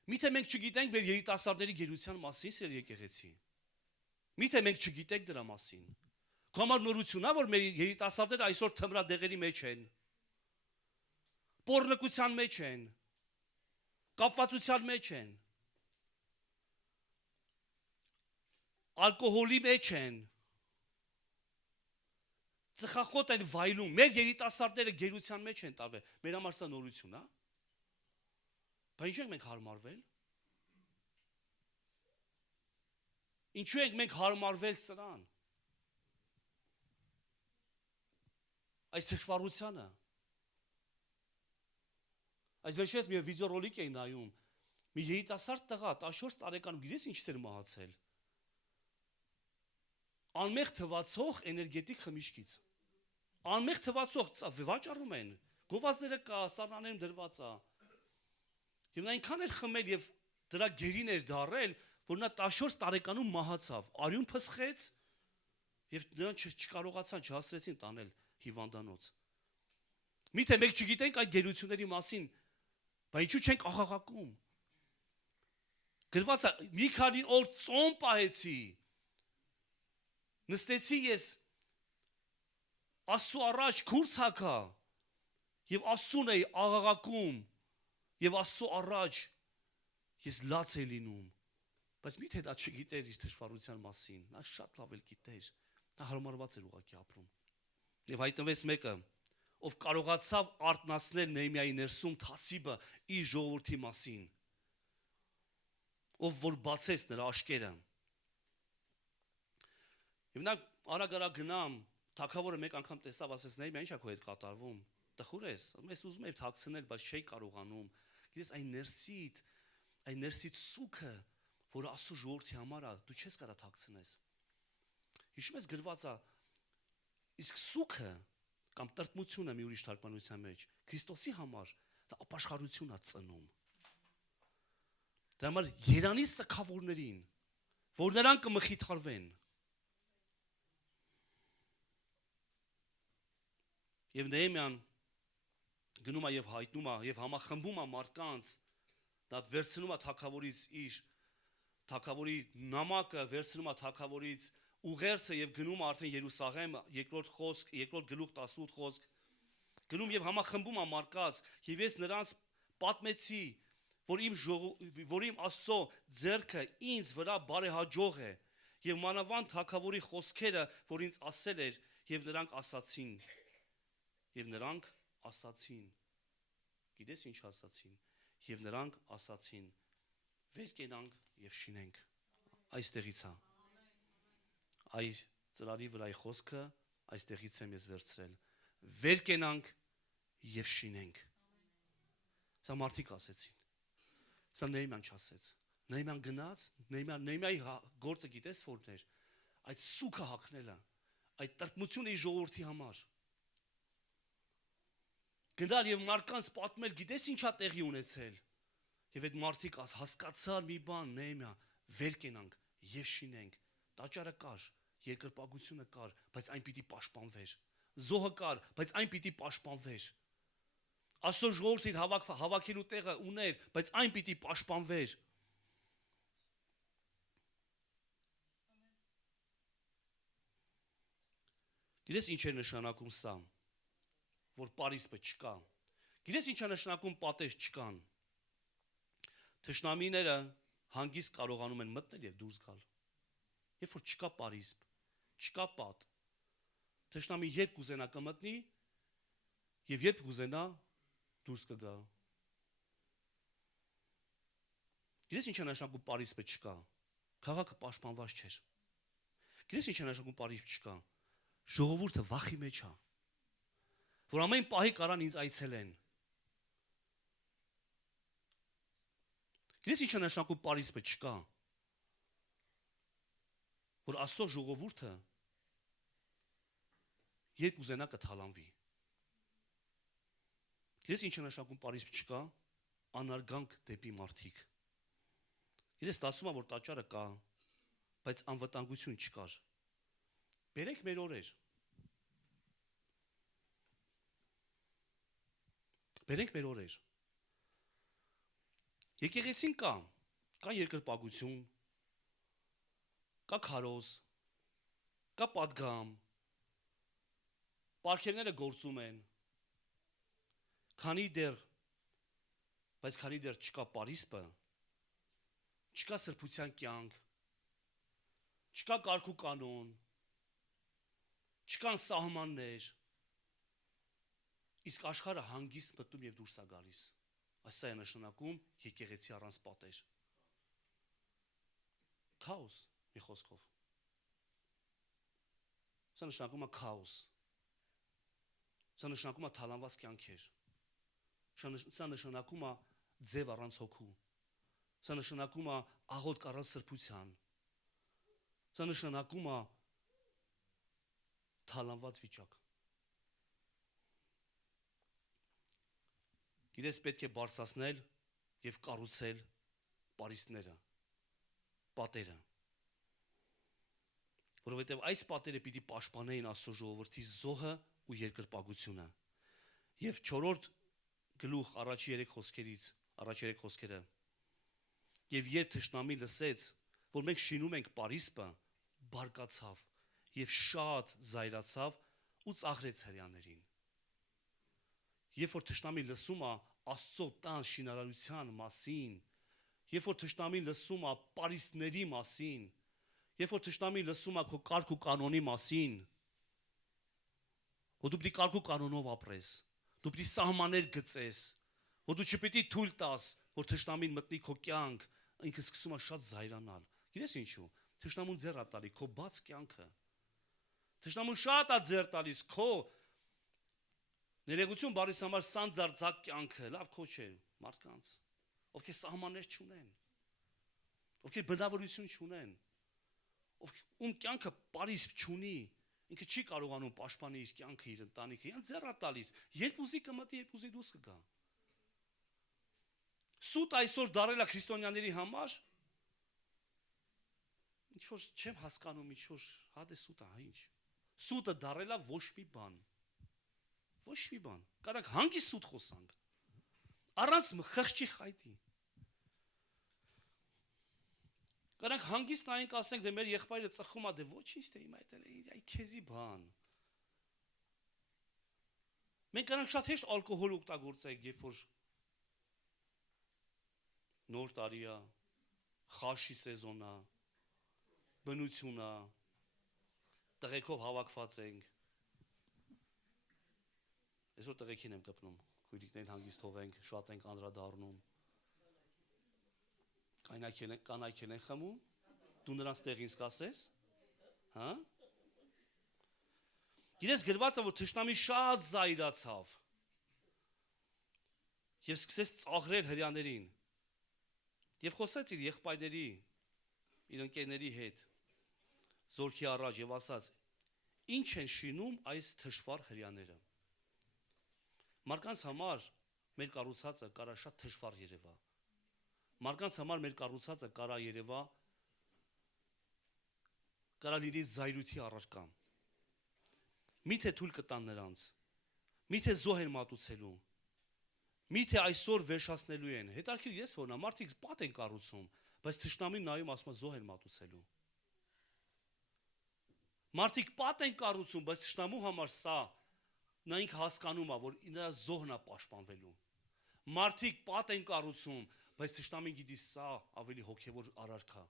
Միթե մենք չգիտենք մեր երիտասարդների գերության մասին, սեր եկեղեցի։ Միթե մենք չգիտենք դրա մասին։ Քո համար նորություն է, որ մեր երիտասարդները այսօր թմրադեղերի մեջ են։ Պոռնկության մեջ են, կապվածության մեջ են, ալկոհոլի մեջ են, ծխախոտ են վայելում, մեր երիտասարդները գերության մեջ են տարվել, մեր համար սա նորություն է, բայց ինչու ենք մենք հարմարվել, ինչու ենք մենք հարմարվել սրան, այս թշվառությանը, Այս վերջերս մի վիդեոռոլիկ էի նայում, մի երիտասարդ տղա 14 տարեկանում գիտես ինչ էր մահացել։ Անմեղ թվացող էներգետիկ խմիչքից։ Անմեղ թվացող վաճառում են, գովազդները կա, սառնաներում դրված է։ Եվ նա այնքան էր խմել եւ դրա գերին էր դարել, որ նա 14 տարեկանում մահացավ։ Արյուն փսխեց եւ նրան չկարողացան, չհասցրեցին տանել հիվանդանոց։ Միթե մենք չգիտենք այդ գերությունների մասին, բայց ինչու չենք աղաղակում։ Գրված է մի քանի օր ծոմ պահեցի։ Նստեցի ես Աստծո առաջ քուրց հագա եւ Աստծուն էի աղաղակում եւ Աստծո առաջ ես լաց էի լինում։ Բայց միթե դա չգիտեր իր թշվառության մասին, նա շատ լավ էլ գիտեր։ Նա հարմարված էր ուղղակի ապրում։ Եվ հայտնվեց մեկը, ով կարողացավ արթնացնել Նեհեմիայի ներսում թասիբը իր ժողովրդի մասին, ով որ բացեց նրա աշկերը։ Եվ նա արագ գնամ, թագավորը մեկ անգամ տեսավ, ասեց Նեհեմիա, ի՞նչ է քո հետ կատարվում։ Տխուր ես, ես ուզում եմ թաքցնել, բայց չէի կարողանում։ Գիտես այն ներսից սուքը, որը Աստծո ժողովրդի համար է, դու չես կարող թաքցնես։ Հիշում ես գրված է, իսկ սուքը կամ տրտմությունը մի ուրիշ թարգմանության մեջ Քրիստոսի համար դա ապաշխարություն է ծնում։ Դա համար երանի սքավորներին, որ նրանք կմխիթարվեն։ Եվ Նեհեմիան գնում է եւ հայտնում է եւ համախմբում է մարդկանց, դա վերցնում է թագավորից իր թագավորի նամակը, վերցնում է թագավորից ուղերձը եւ գնում արդեն Երուսաղեմ, երկրորդ գլուխ 18 խոսք, գնում եւ համախմբում է մարդկանց, եւ ես նրանց պատմեցի, որ իմ Աստծո ձեռքը ինձ վրա բարեհաջող է, եւ մանավանդ թագավորի խոսքերը, որ ինձ ասել էր, եւ նրանք ասացին, գիտես ինչ ասացին, եւ նրանք ասացին, վեր կենանք եւ շինենք, այստեղից է։ Այս ծրարի վրայի խոսքը այստեղից եմ ես վերցրել, վեր կենանք եւ շինենք։ Սա մարդիկ ասեցին, սա Նեհեմիան չասեց, Նեհեմիան գնաց, Նեհեմիայի գործը գիտես որն էր, այդ սուքը հագնելը, այդ տրտմությունը իր ժողովրդի համար, գնալ եւ մարդկանց պատմել, գիտես ինչա տեղի ունեցել, եւ այդ մարդիկ հասկացան մի բան, Նեհեմիա, վեր կենանք եւ շինենք։ Տաճարը կար, երկրպագությունը կար, բայց այն պիտի պաշտպանվեր։ Զոհը կար, բայց այն պիտի պաշտպանվեր։ Աստծո ժողովուրդը իր հավաքելու տեղը ուներ, բայց այն պիտի պաշտպանվեր։ Գիտես ինչ է նշանակում սա, որ պարիսպը չկա։ Գիտես ինչ է նշանակում պատեր չկան։ Թշնամիները հանգիստ կարողանում են մտնել եւ դուրս գալ։ Երբ որ չկա պարիսպ, չկա պատ, թշնամի երբ կուզենա կմտնի եւ երբ կուզենա դուրս կգա։ Գիտես ինչ է նշանակում պարիսպը չկա։ Քաղաքը պաշտպանված չէր։ Գիտես ինչ է նշանակում պարիսպ չկա։ Ժողովուրդը վախի մեջ է, որ ամեն պահի կարան ինձ այցելեն։ Գիտես ինչ է նշանակում պարիսպը չկա, որ Աստծո ժողովուրդը երբ ուզենա կթալանվի։ Գիտես ինչ է նշանակում պարիսպ չկա, անարգանք դեպի մարդիկ։ Գիտես ասում եմ, որ տաճարը կա, բայց անվտանգություն չկար։ Բերեք մեր օրեր։ Բերենք մեր օրեր։ Եկեղեցին կա երկրպագություն, կա քարոզ, կա պատգամ, պարգևները գործում են, բայց քանի դեռ չկա պարիսպը, չկա սրբության կյանք, չկա կարգ ու կանոն, չկան սահմաններ, իսկ աշխարհը հանգիստ մտնում եւ դուրս է գալիս։ Այսա է նշանակում եկեղեցի առանց պատեր։ Քաոս, մի խոսքով։ Սա նշանակում է քաոս։ Սա նշանակում է թալանված կյանքեր։ Սա նշանակում է ձև առանց հոգու։ Սա նշանակում է աղոթք առանց սրբության։ Սա նշանակում է թալանված վիճակ։ Գիտես պետք է բարձրացնել եւ կառուցել պարիսպները, պատերը։ Որովհետեւ այս պատերը պիտի պաշտպանեին Աստծո ժողովրդի զոհը ու երկրպագությունը։ Եվ 4-րդ գլուխ առաջի 3 խոսքերը։ Եվ երբ թշնամի լսեց, որ մենք շինում ենք պարիսպը, բարկացավ եւ շատ զայրացավ ու ծաղրեց հրեաներին։ Երբ որ թշնամի լսում է Աստծո տան շինարարության մասին, երբ որ թշնամին լսում է պարիսպների մասին, երբ որ թշնամին լսում է քո կարգ ու կանոնի մասին, որ դու պիտի կարգ ու կանոնով ապրես, դու պիտի սահմաններ գծես, որ դու չպիտի թույլ տաս, որ թշնամին մտնի քո կյանք, ինքը սկսում է շատ զայրանալ։ Գիտես ինչու։ Թշնամուն ձեռ է տալի քո բաց կյանքը։ Թշնամուն շատ է ձեռ տալիս քո ներեգություն բարիս համար սանձարձակ կյանքը, լավ քո չէ, մարդկանց, ովքեր սահմաններ չունեն, ովքեր բնավորություն չունեն, ում կյանքը պարիսպ չունի, ինքը չի կարողանում պաշտպանել իր կյանքը, իր ընտանիքը, իրան ձեռ է տալիս, երբ ուզի կմտի, երբ ուզի դուրս կգա։ Սուտ այսօր դարել է քրիստոնյաների համար, ինչ որ չեմ հասկանում, ինչ որ հատ է սուտը, հա ինչ։ Սուտը դարել է ոչ մի բան։ Ոչ մի բան, կարանք հանգիստ սուտ խոսանք, առանց խղճի խայտի, կարանք հանգիստ նայենք ասենք, դե մեր եղբայրը ծխում է, դե ոչինչ թե իմ այդ քեզի բան, մենք կարանք շատ հեշտ ալկոհոլ օգտագործենք, երբ որ նոր տարի է, խաշի սեզոն է, բնություն է, տղեկով հավաքված ենք, այսօր տղեկին եմ կպնում, քույրիկներին հանգիստ թողենք, շատ ենք անդրադառնում։ Կանայքեն են խմում, դու նրանց տեղին սկսես, հա? Գիտես գրված է, որ թշնամի շատ զայրացավ եւ սկսեց ծաղրել հրեաներին եւ խոսեց իր եղբայրների, իր ընկերների հետ զորքի առաջ եւ ասաց. ինչ են շինում այս թշվառ հրեաները։ Մարդկանց համար մեր կառուցածը կարա շատ թշվառ երևա։ Մարդկանց համար մեր կառուցածը կարա երևա կարա լինի զայրույթի առարկա։ Միթե թույլ կտան նրանց, միթե զոհ են մատուցելու, միթե այսօր վերջացնելու են։ Հետարքիր ես որնա, մարդիկ պատ են կառուցում, բայց թշնամին նայում ասում է զոհ են մատուցելու։ Մարդիկ պատ են կառուցում, բայց թշնամու համար սա նա ինքը հասկանում է, որ նրա զոհն է պաշտպանվելու։ Մարդիկ պատ են կառուցում, բայց թշնամին գիտի սա ավելի հոգևոր առարկա,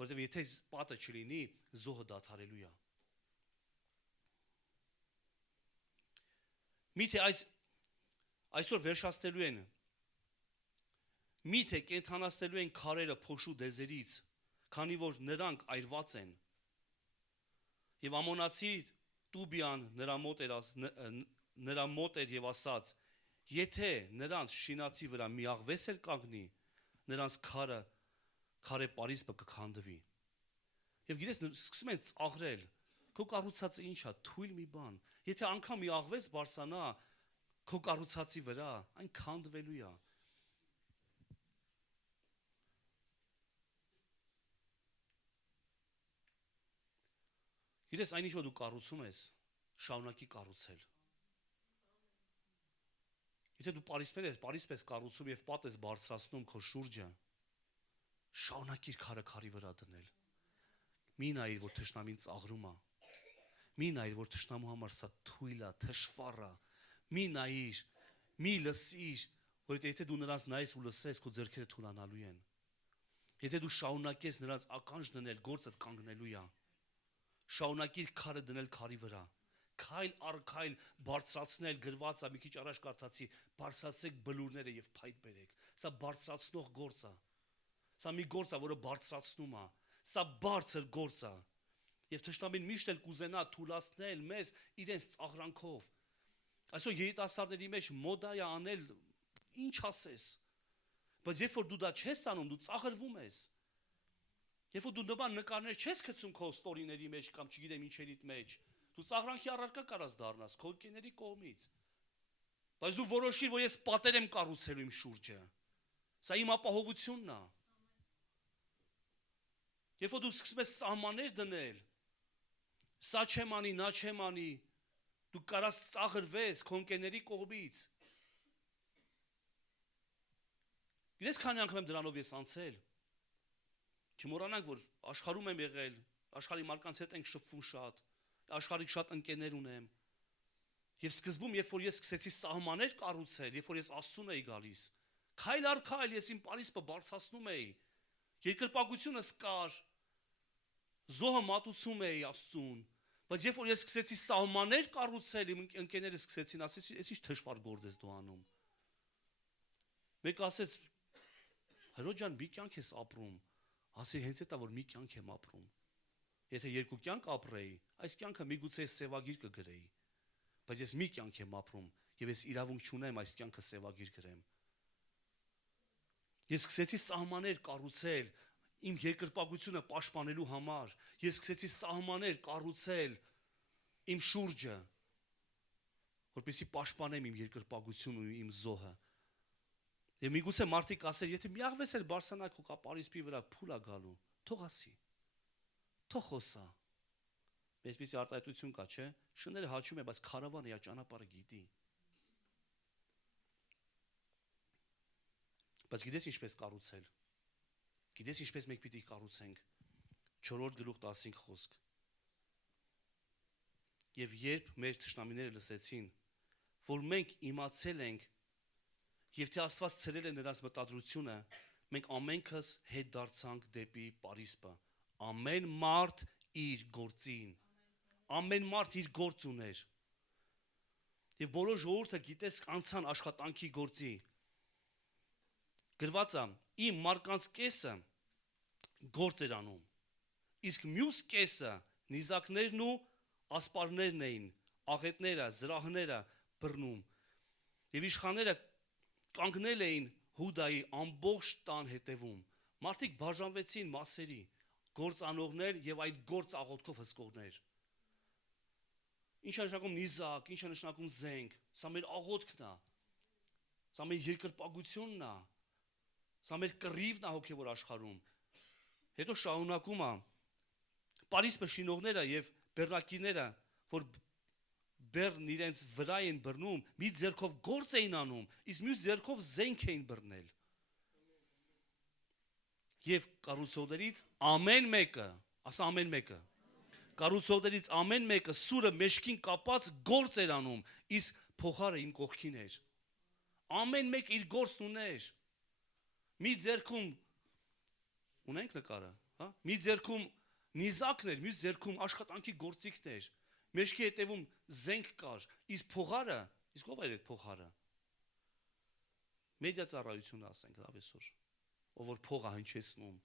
որովհետև եթե պատը չլինի, զոհը դադարելու է։ Միթե այսօր վերջացնելու են, միթե կենթանացնելու են քարերը փոշու դեզերից, քանի որ նրանք այրված են։ Եվ ամոնացի Տուբիան նրա մոտ էր եւ ասաց. եթե նրանց շինացի վրա մի աղվես էլ կանգնի, նրանց քարե պարիսպը կքանդվի։ Եվ գիտես, սկսում են ծաղրել, քո կառուցածը ինչ է, թույլ մի բան։ Եթե անգամ մի աղվես բարձանա քո կառուցածի վրա, այն քանդվելու է։ Գիտես, այն ինչ որ դու կառուցում ես, շարունակի կառուցել։ Եթե դու պարիսպ ես կառուցում եւ պատ ես բարձրացնում քո շուրջը, շարունակիր քարը քարի վրա դնել։ Մի նայիր, որ թշնամին ծաղրում է։ Մի նայիր, որ թշնամու համար սա թույլ է, թշվառ է։ Մի նայիր, մի լսիր, որ եթե դու նրանց նայես ու լսես, քո ձեռքերը թուլանալու են։ Եթե դու շարունակես նրանց ականջ դնել, գործդ կանգնելու է։ Շարունակիր քարը դնել քարի վրա։ Քայլ առ քայլ բարձրացնել, գրված է, մի քիչ առաջ կարդացի, բարձրացրեք բլուրները եւ փայտ բերեք։ Սա բարձրացնող գործ է։ Սա մի գործ է, որը բարձրացնում է։ Սա բարձր գործ է։ Եվ թշնամին միշտ էլ կուզենա թուլացնել մեզ իրենց ծաղրանքով։ Այսօր երիտասարդների մեջ մոդա է անել, ինչ ասես։ Բայց երբ որ դու դա չես անում, դու ծաղրվում ես։ Երբ որ դու նման նկարներ չես գցում քո ստորիների մեջ կամ չգիտեմ ինչերիդ մեջ, դու ծաղրանքի առարկա կարաս դառնաս քո ընկերների կողմից։ Բայց դու որոշիր, որ ես պատեր եմ կառուցելու իմ շուրջը։ Սա իմ ապահովությունն է։ Երբ որ դու սկսում ես սահմաններ դնել, սա չեմ անի, նա չեմ անի, դու կարաս ծաղրվես քո ընկերների կողմից։ Գիտես քանի անգամ եմ դրանով ես անցել։ Չմոռանանք, որ աշխարհում եմ եղել, աշխարհի մարդկանց հետ ենք շփվում շատ, աշխարհի շատ ընկերներ ունեմ։ Եվ սկզբում, երբ որ ես սկսեցի սահմաններ կառուցել, երբ որ ես Աստծուն էի գալիս, քայլ առ քայլ ես իմ պարիսպը բարձրացնում էի, երկրպագությունս կար, զոհը մատուցում էի Աստծուն, բայց երբ որ ես սկսեցի սահմաններ կառուցել, իմ ընկերները սկսեցին ասել, «Էս ինչ թշվառ գործ ես դու անում»։ Մեկը ասեց, «Հրո ջան, մի կյանք ես ապրում»։ Ասի, հենց էտա որ մի կյանք եմ ապրում։ Եթե երկու կյանք ապրեի, այս կյանքը միգուցե ես սևագիր կգրեի, բայց ես մի կյանք եմ ապրում եւ ես իրավունք չունեմ այս կյանքը սևագիր գրեմ։ Ես սկսեցի սահմաններ կառուցել իմ երկրպագությունը պաշտպանելու համար, ես սկսեցի սահմաններ կառուցել իմ շուրջը, որպեսզի պաշտպանեմ իմ երկրպագությունը ու իմ զոհը։ Եվ միգուցե մարդիկ ասել, եթե մի աղվես էլ բարձրանա քո պարիսպի վրա, փուլ է գալու, թող ասի, թող խոսա։ Այսպիսի արտահայտություն կա, չէ՞։ Շները հաչում է, բայց քարավանը իր ճանապարհը գիտի։ Բայց գիտես ինչպես կառուցել։ Գիտես ինչպես մենք պիտի կառուցենք։ 4-րդ գլուխ 15 խոսք։ Եվ երբ մեր թշնամիները լսեցին, որ մենք իմացել ենք, եւ թե Աստված ցրել է նրանց մտադրությունը, մենք ամենքս հետ դարձանք դեպի պարիսպը։ Ամեն մարդ իր գործին։ Ամեն մարդ իր գործ ուներ։ Եվ բոլոր ժողովուրդը գիտես անցան աշխատանքի գործի։ Գրված է, իմ մարկանց կեսը գործ էր անում, իսկ մյուս կեսը նիզակներն ու ասպարներն էին, աղետները, զրահները բռնում։ Եվ իշխանները կանգնել էին Հուդայի ամբողջ տան հետևում։ Մարդիկ բաժանվեցին մասերի, գործանողներ եւ այդ գործ աղոթքով հսկողներ։ Ինչ է նշանակում նիզակ, ինչ է նշանակում զենք, սա մեր աղոթքն է։ Սա մեր երկրպագությունն է։ Սա մեր կռիվն է հոգևոր աշխարհում։ Հետո շարունակում է, Պարիսպը շինողները եւ բեռնակիները, որ բեռն իրենց վրա են բռնում, մի ձեռքով գործ էին անում, իսկ մյուս ձեռքով զենք էին բռնել։ Եվ կառուցողներից ամեն մեկը, ասա ամեն մեկը, կառուցողներից ամեն մեկը սուրը մեջքին կապած գործ էր անում, իսկ փողարը իմ կողքին էր։ Ամեն մեկ իր գործն ուներ։ Մի ձեռքում ունենք նկարը, հա? Մի ձեռքում նիզակն էր, մյուս ձեռքում աշխատանքի գործիքն էր։ Մեջքի հետևում զենք կար, իսկ փողարը, իսկ ով էր այդ փողարը։ Մեդիա ծառայությունը ասենք լավ այսօր, ով որ փողը հնչեցնում,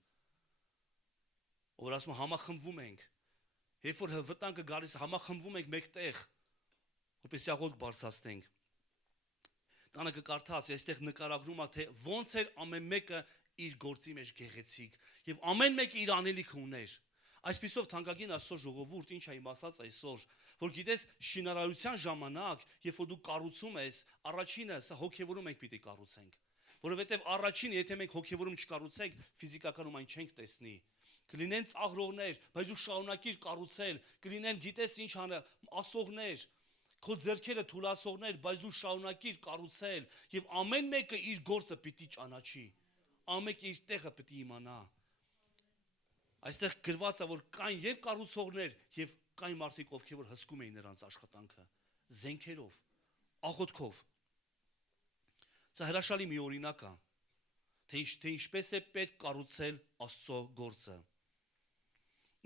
ով որ ասում համախմբվում ենք, երբ որ վտանգը գալիս համախմբվում ենք մեկտեղ, որպես աղոտ բարձրացնենք։ Տանը կկարդաս, այստեղ նկարագրում է, թե ոնց էր ամեն մեկը իր գործի մեջ գեղեցիկ եւ ամեն մեկը իր անելիքը ուներ։ Այսպիսով թանկագին Աստծո ժողովուրդ, ինչ է իմ ասած այսօր, որ գիտես շինարարության ժամանակ, երբ որ դու կառուցում ես, առաջինը սա հոգևորում ենք պիտի կառուցենք, որովհետեւ առաջինը եթե մենք հոգևորում չկառուցենք, ֆիզիկականում այն չենք տեսնի։ Կլինեն ծաղրողներ, բայց դու շարունակիր կառուցել, կլինեն գիտես ինչ անը, ասողներ, քո ձեռքերը թուլացողներ, բայց դու շարունակիր կառուցել եւ ամեն մեկը իր գործը պիտի ճանաչի։ Ամեն մեկը իր տեղը պիտի իմանա։ Այստեղ գրված է, որ կային եւ կառուցողներ եւ կային մարդիկ, ովքեր որ հսկում էին նրանց աշխատանքը, զենքերով, աղոթքով։ Սա հրաշալի մի օրինակ է, թե ինչպես է պետք կառուցել Աստծո գործը։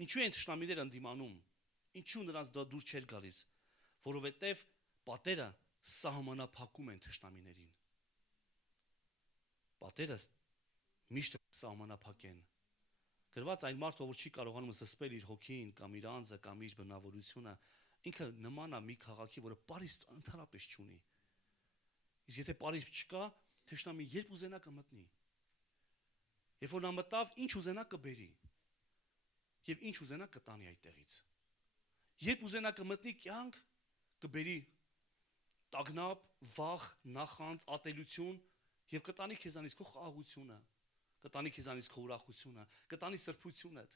Ինչու են թշնամիները ընդդիմանում, ինչու նրանց դա դուր չէր գալիս, որովհետև պատերը սահմանափակում են թշնամիներին։ Պատերը միշտ սահմանափակեն։ Գրված այն մարդը, որ չի կարողանում զսպել իր հոգին կամ իր անձը կամ իր բնավորությունը, ինքը նման է մի քաղաքի, որը Պարիսպ ընդհանրապես չունի։ Իսկ եթե Պարիսպ չկա, թշնամի երբ ուզենա կմտնի։ Երբ որ նա մտավ, ինչ ուզենա կբերի։ Եվ ինչ ուզենա կտանի այդտեղից։ Երբ ուզենա կմտնի կյանք, կբերի տագնապ, վախ, նախանձ, ատելություն եւ կտանի քեզանից քո խաղաղությունը, կտանի քեզանից քո ուրախությունը, կտանի սրբությունդ։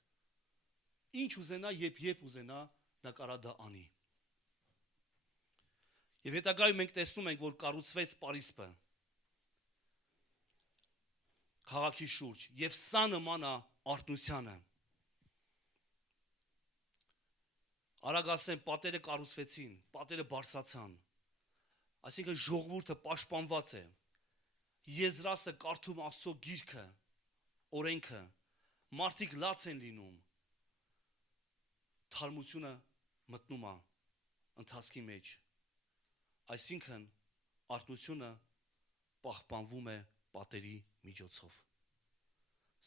Ինչ ուզենա, երբ ուզենա, նա կարա դա անի։ Եվ հետագայում մենք տեսնում ենք, որ կառուցվեց Պարիսպը քաղաքի շուրջ, եւ սա նման է արթնությանը։ Արագ ասեմ, պատերը կառուցվեցին, պատերը բարձրացան։ Այսինքն ժողովուրդը պաշտպանված է։ Եզրասը կարդում Աստծո գիրքը, օրենքը, մարդիկ լաց են լինում։ Թարմությունը մտնում է ընթացքի մեջ։ Այսինքն արթնությունը պահպանվում է պատերի միջոցով։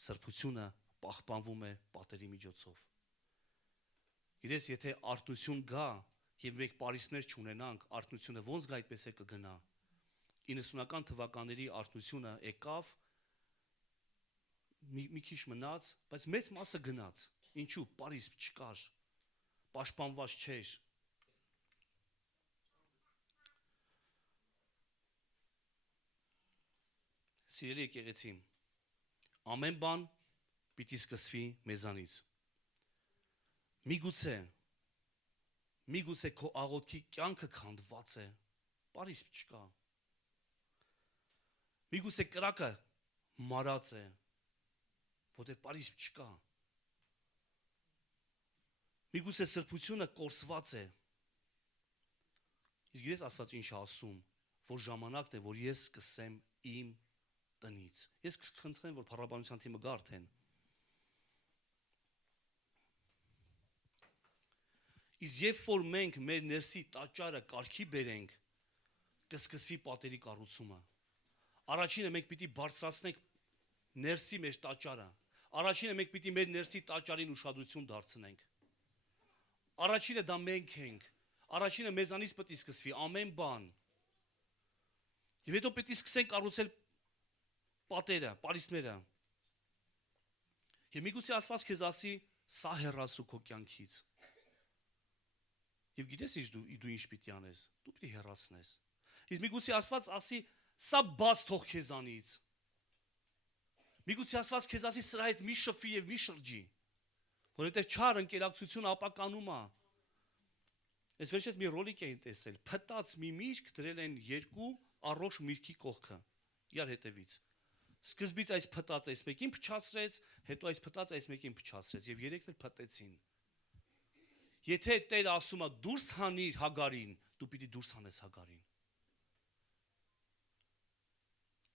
Սրբությունը պահպանվում է պատերի միջոցով։ Գիտես, եթե արթնություն գա եւ մենք պարիսպներ չունենանք, արթնությունը ոնց գա այդպես է կգնա։ 90-ական թվականների արթնությունը եկավ, մի քիչ մնաց, բայց մեծ մասը գնաց։ Ինչու? Պարիսպ չկար, պաշտպանված չէր։ Սիրելի եկեղեցի, ամեն բան պիտի սկսվի մեզանից։ Միգուցե քո աղոթքի կյանքը քանդված է, պարիսպ չկա։ Միգուցե կրակը մարած է, որտեղ պարիսպ չկա։ Միգուցե սրբությունը կորսված է։ Իսկ ես Աստված ինչ ասում, որ ժամանակն է, որ ես սկսեմ իմ տնից։ Ես կխնդրեմ, որ փառաբանության թիմը գա արդեն։ Իսկ երբ որ մենք մեր ներսի տաճարը կարգի բերենք, կսկսվի պատերի կառուցումը։ Առաջինը մենք պիտի բարձրացնենք ներսի մեր տաճարը։ Առաջինը մենք պիտի մեր ներսի տաճարին ուշադրություն դարձնենք։ Առաջինը դա մենք ենք։ Առաջինը մեզանից պետք է սկսվի ամեն բան։ Եվ հետո պետք է սկսենք կառուցել պատերը, պարիսպները։ Եվ միգուցե Աստված քեզ ասի, սա հեռացու քո կյանքից։ Եվ գիտես դու ինչ պիտի անես, դու պիտի հեռացնես։ Իսկ միգուցե Աստված ասի, սա բաց թող քեզանից։ Միգուցե Աստված քեզ ասի, սրա հետ մի շփվի եւ մի շրջի, որովհետև չար ընկերակցություն ապականում է։ Ես վերջերս մի ռոլիկ էին տեսել, փտած մի միրգ դրել են երկու առողջ միրգի կողքը իրար հետևից։ Սկզբից այս փտած այս մեկին փչացրեց, հետո այս փտած այս մեկին փչացրեց եւ երեքն էլ փտեցին։ Եթե Տերը ասում է դուրս հանիր Հագարին, դու պիտի դուրս հանես Հագարին։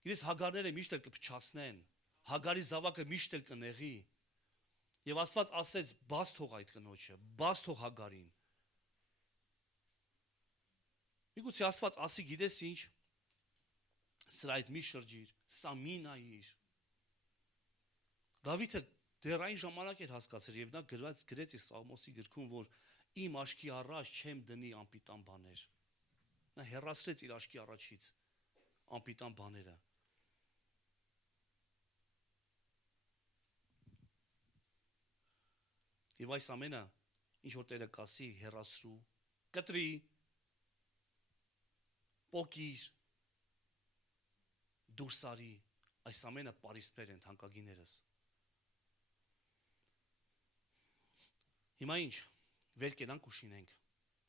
Իրես Հագարները միշտ էլ կփչացնեն, Հագարի զավակը միշտ էլ կնեղի։ Եվ Աստված ասեց բաց թող այդ կնոջը, բաց թող Հագարին։ Միգուցե Աստված ասի գիտես ինչ, սրա այդ մի շրջիր, սա մի նայիր։ Դավիթը դեռ այն ժամանակ էր հասկացել եւ նա գրեց իր Սաղմոսի գրքում, որ իմ աշկի առաջ չեմ դնի անպիտան բաներ։ Նա հեռացրեց իր աշկի առաջից անպիտան բաները։ Եվ այս ամենը ինչ որ Տերը կասի հեռացրու, կտրի, պոկիր, դուրս արի, այս ամենը պարիսպներ են թանկագիներս։ Հիմա ինչ, վեր կենանք ու շինենք,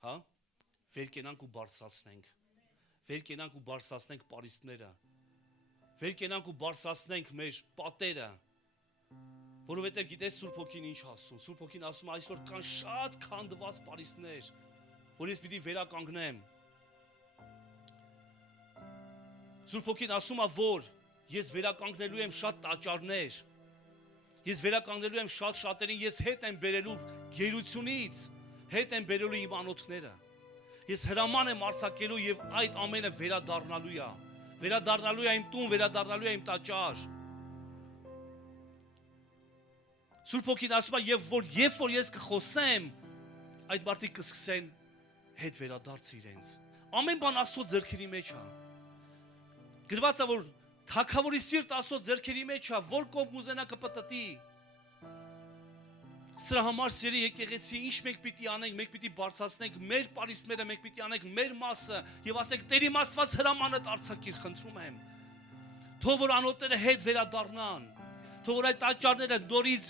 հա, վեր կենանք ու բարձրացնենք, վեր կենանք ու բարձրացնենք պարիսպները, վեր կենանք ու բարձրացնենք մեր պատերը, որովհետև գիտես Սուրբ Հոգին ինչ ասում, Սուրբ Հոգին ասում այսօր կան շատ քանդված պարիսպներ, որ ես պիտի վերականգնեմ։ Սուրբ Հոգին ասում է, որ ես վերականգնելու եմ շատ տաճարներ, ես վերականգնելու եմ շատերին, ես հետ եմ բերելու գերությունից, հետ եմ բերելու իմ անոթները, ես հրաման եմ արձակելու և այդ ամենը վերադառնալու է, վերադառնալու է իմ տուն, վերադառնալու է իմ տաճար։ Սուրբ Հոգին ասում է, երբ որ ես կխոսեմ, այդ մարդիկ կսկսեն հետ վերադարձ իրենց։ Ամեն բան Աստծո ձեռքերի մեջ է։ Գրված է, որ թագավորի սիրտ Աստծո ձեռքերի մեջ է, որ կողմ ուզենա կպտտի։ Սրա համար սիրելի եկեղեցի, ինչ մենք պիտի անենք, մենք պիտի բարձրացնենք մեր պարիսպները, մենք պիտի անենք մեր մասը եւ ասենք Տեր իմ Աստված հրամանդ արձակիր, խնդրում եմ։ Թող որ անոթները հետ վերադառնան, թող որ այդ տաճարները նորից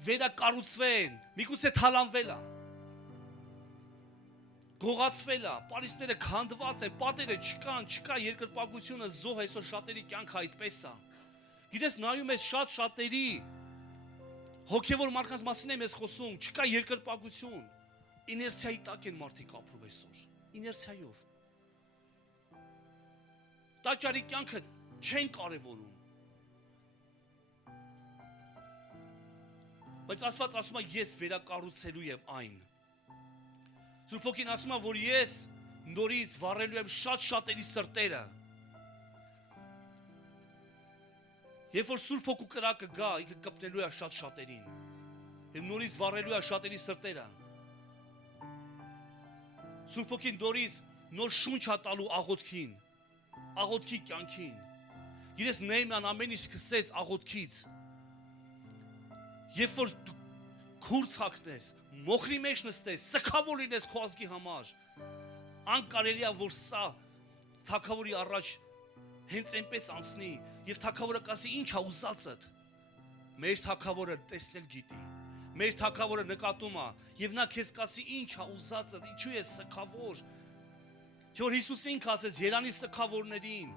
վերակառուցվեն, միգուցե թալանվել է, գողացվել է, պարիսպները քանդված են, պատերը չկա, երկրպագությունը զոհ այսօր շատերի կյանքը այդպես է։ Գիտես, նայում ես շատերի հոգևոր մարդկանց մասին եմ ես խոսում, չկա երկրպագություն, իներցիայի տակ են մարդիկ ապրում այսօր, իներցիայով։ Տաճարի կյանքը չեն կարևորում։ Բայց Աստված ասում է, ես վերակառուցելու եմ այն։ Սուրբ Հոգին ասում է, որ ես նորից վառելու եմ շատերի սրտերը։ Երբ որ Սուրբ Հոգու կրակը գա, ինքը կպնելու է շատերին։ Եվ նորից վառելու է շատերի սրտերը։ Սուրբ Հոգին նորից նոր շունչ է տալու աղոթքին, աղոթքի կյանքին։ Գիտես, Նեհեմիան ամեն ինչ սկսեց աղոթքից։ Երբ որ դու քուրձ հագնես, մոխրի մեջ նստես, սգավոր լինես քո ազգի համար, անկարելի է, որ սա թագավորի առաջ հենց այնպես անցնի, եւ թագավորը կասի ինչ է ուզածդ։ Մեր թագավորը տեսնել գիտի, մեր թագավորը նկատում է, եւ նա քեզ կասի ինչ է ուզածդ, ինչու ես սգավոր։ Չէ՞ որ Հիսուսը ինքը ասեց երանի սգավորներին,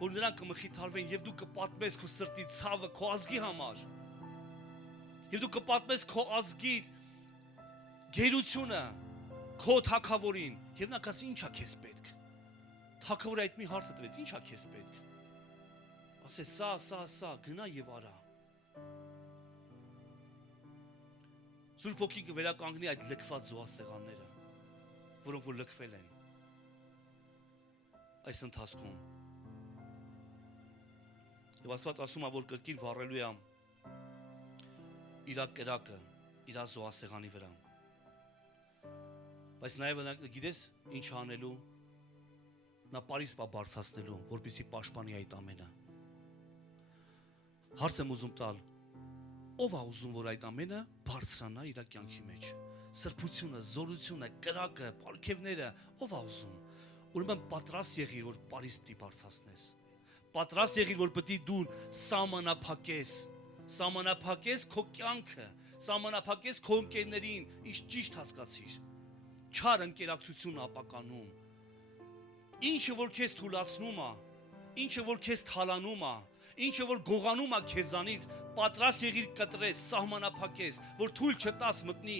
որ նրանք կմխիթարվեն եւ դու կպատմես քո սրտի ցավը քո ազգի համար։ Եվ դու կպատմես քո ազգի գերությունը քո թագավորին, եւ նա կասի ինչ է քեզ պետք։ Թագավորը այդ մի հարցը տվեց, ինչ է քեզ պետք։ Ասես սա, գնա եւ արա։ Սուրբ Հոգին կվերականգնի այդ լքված զոհասեղանները, որոնք որ լքվել են այս ընթացքում։ Եվ Աստված ասում է, որ կրկին վառելու է իր կրակը, իր զոհասեղանի վրա։ Բայց նաև գիտես ինչ անելու, նա պարիսպ բարձրացնելու, որպեսզի պաշտպանի այդ ամենը։ Հարց եմ ուզում տալ, ով է ուզում, որ այդ ամենը բարձրանա իր կյանքի մեջ։ Սրբությունը, զորությունը, կրակը, պարգևները, ով է ուզում։ Ուրեմն պատրաստ եղիր, որ պարիսպ բարձրացնես։ Պատրաստ եղիր, որ պետք է դու սահմանափակես քո կյանքը, Սահմանափակես քո ընկերներին, ինչ ճիշտ հասկացիր։ Չար ընկերակցություն ապականում։ Ինչը որ քեզ թուլացնում է, ինչը որ քեզ թալանում է, ինչը որ գողանում է քեզանից, պատրաստ եղիր կտրես, սահմանափակես, որ թույլ չտաս մտնի։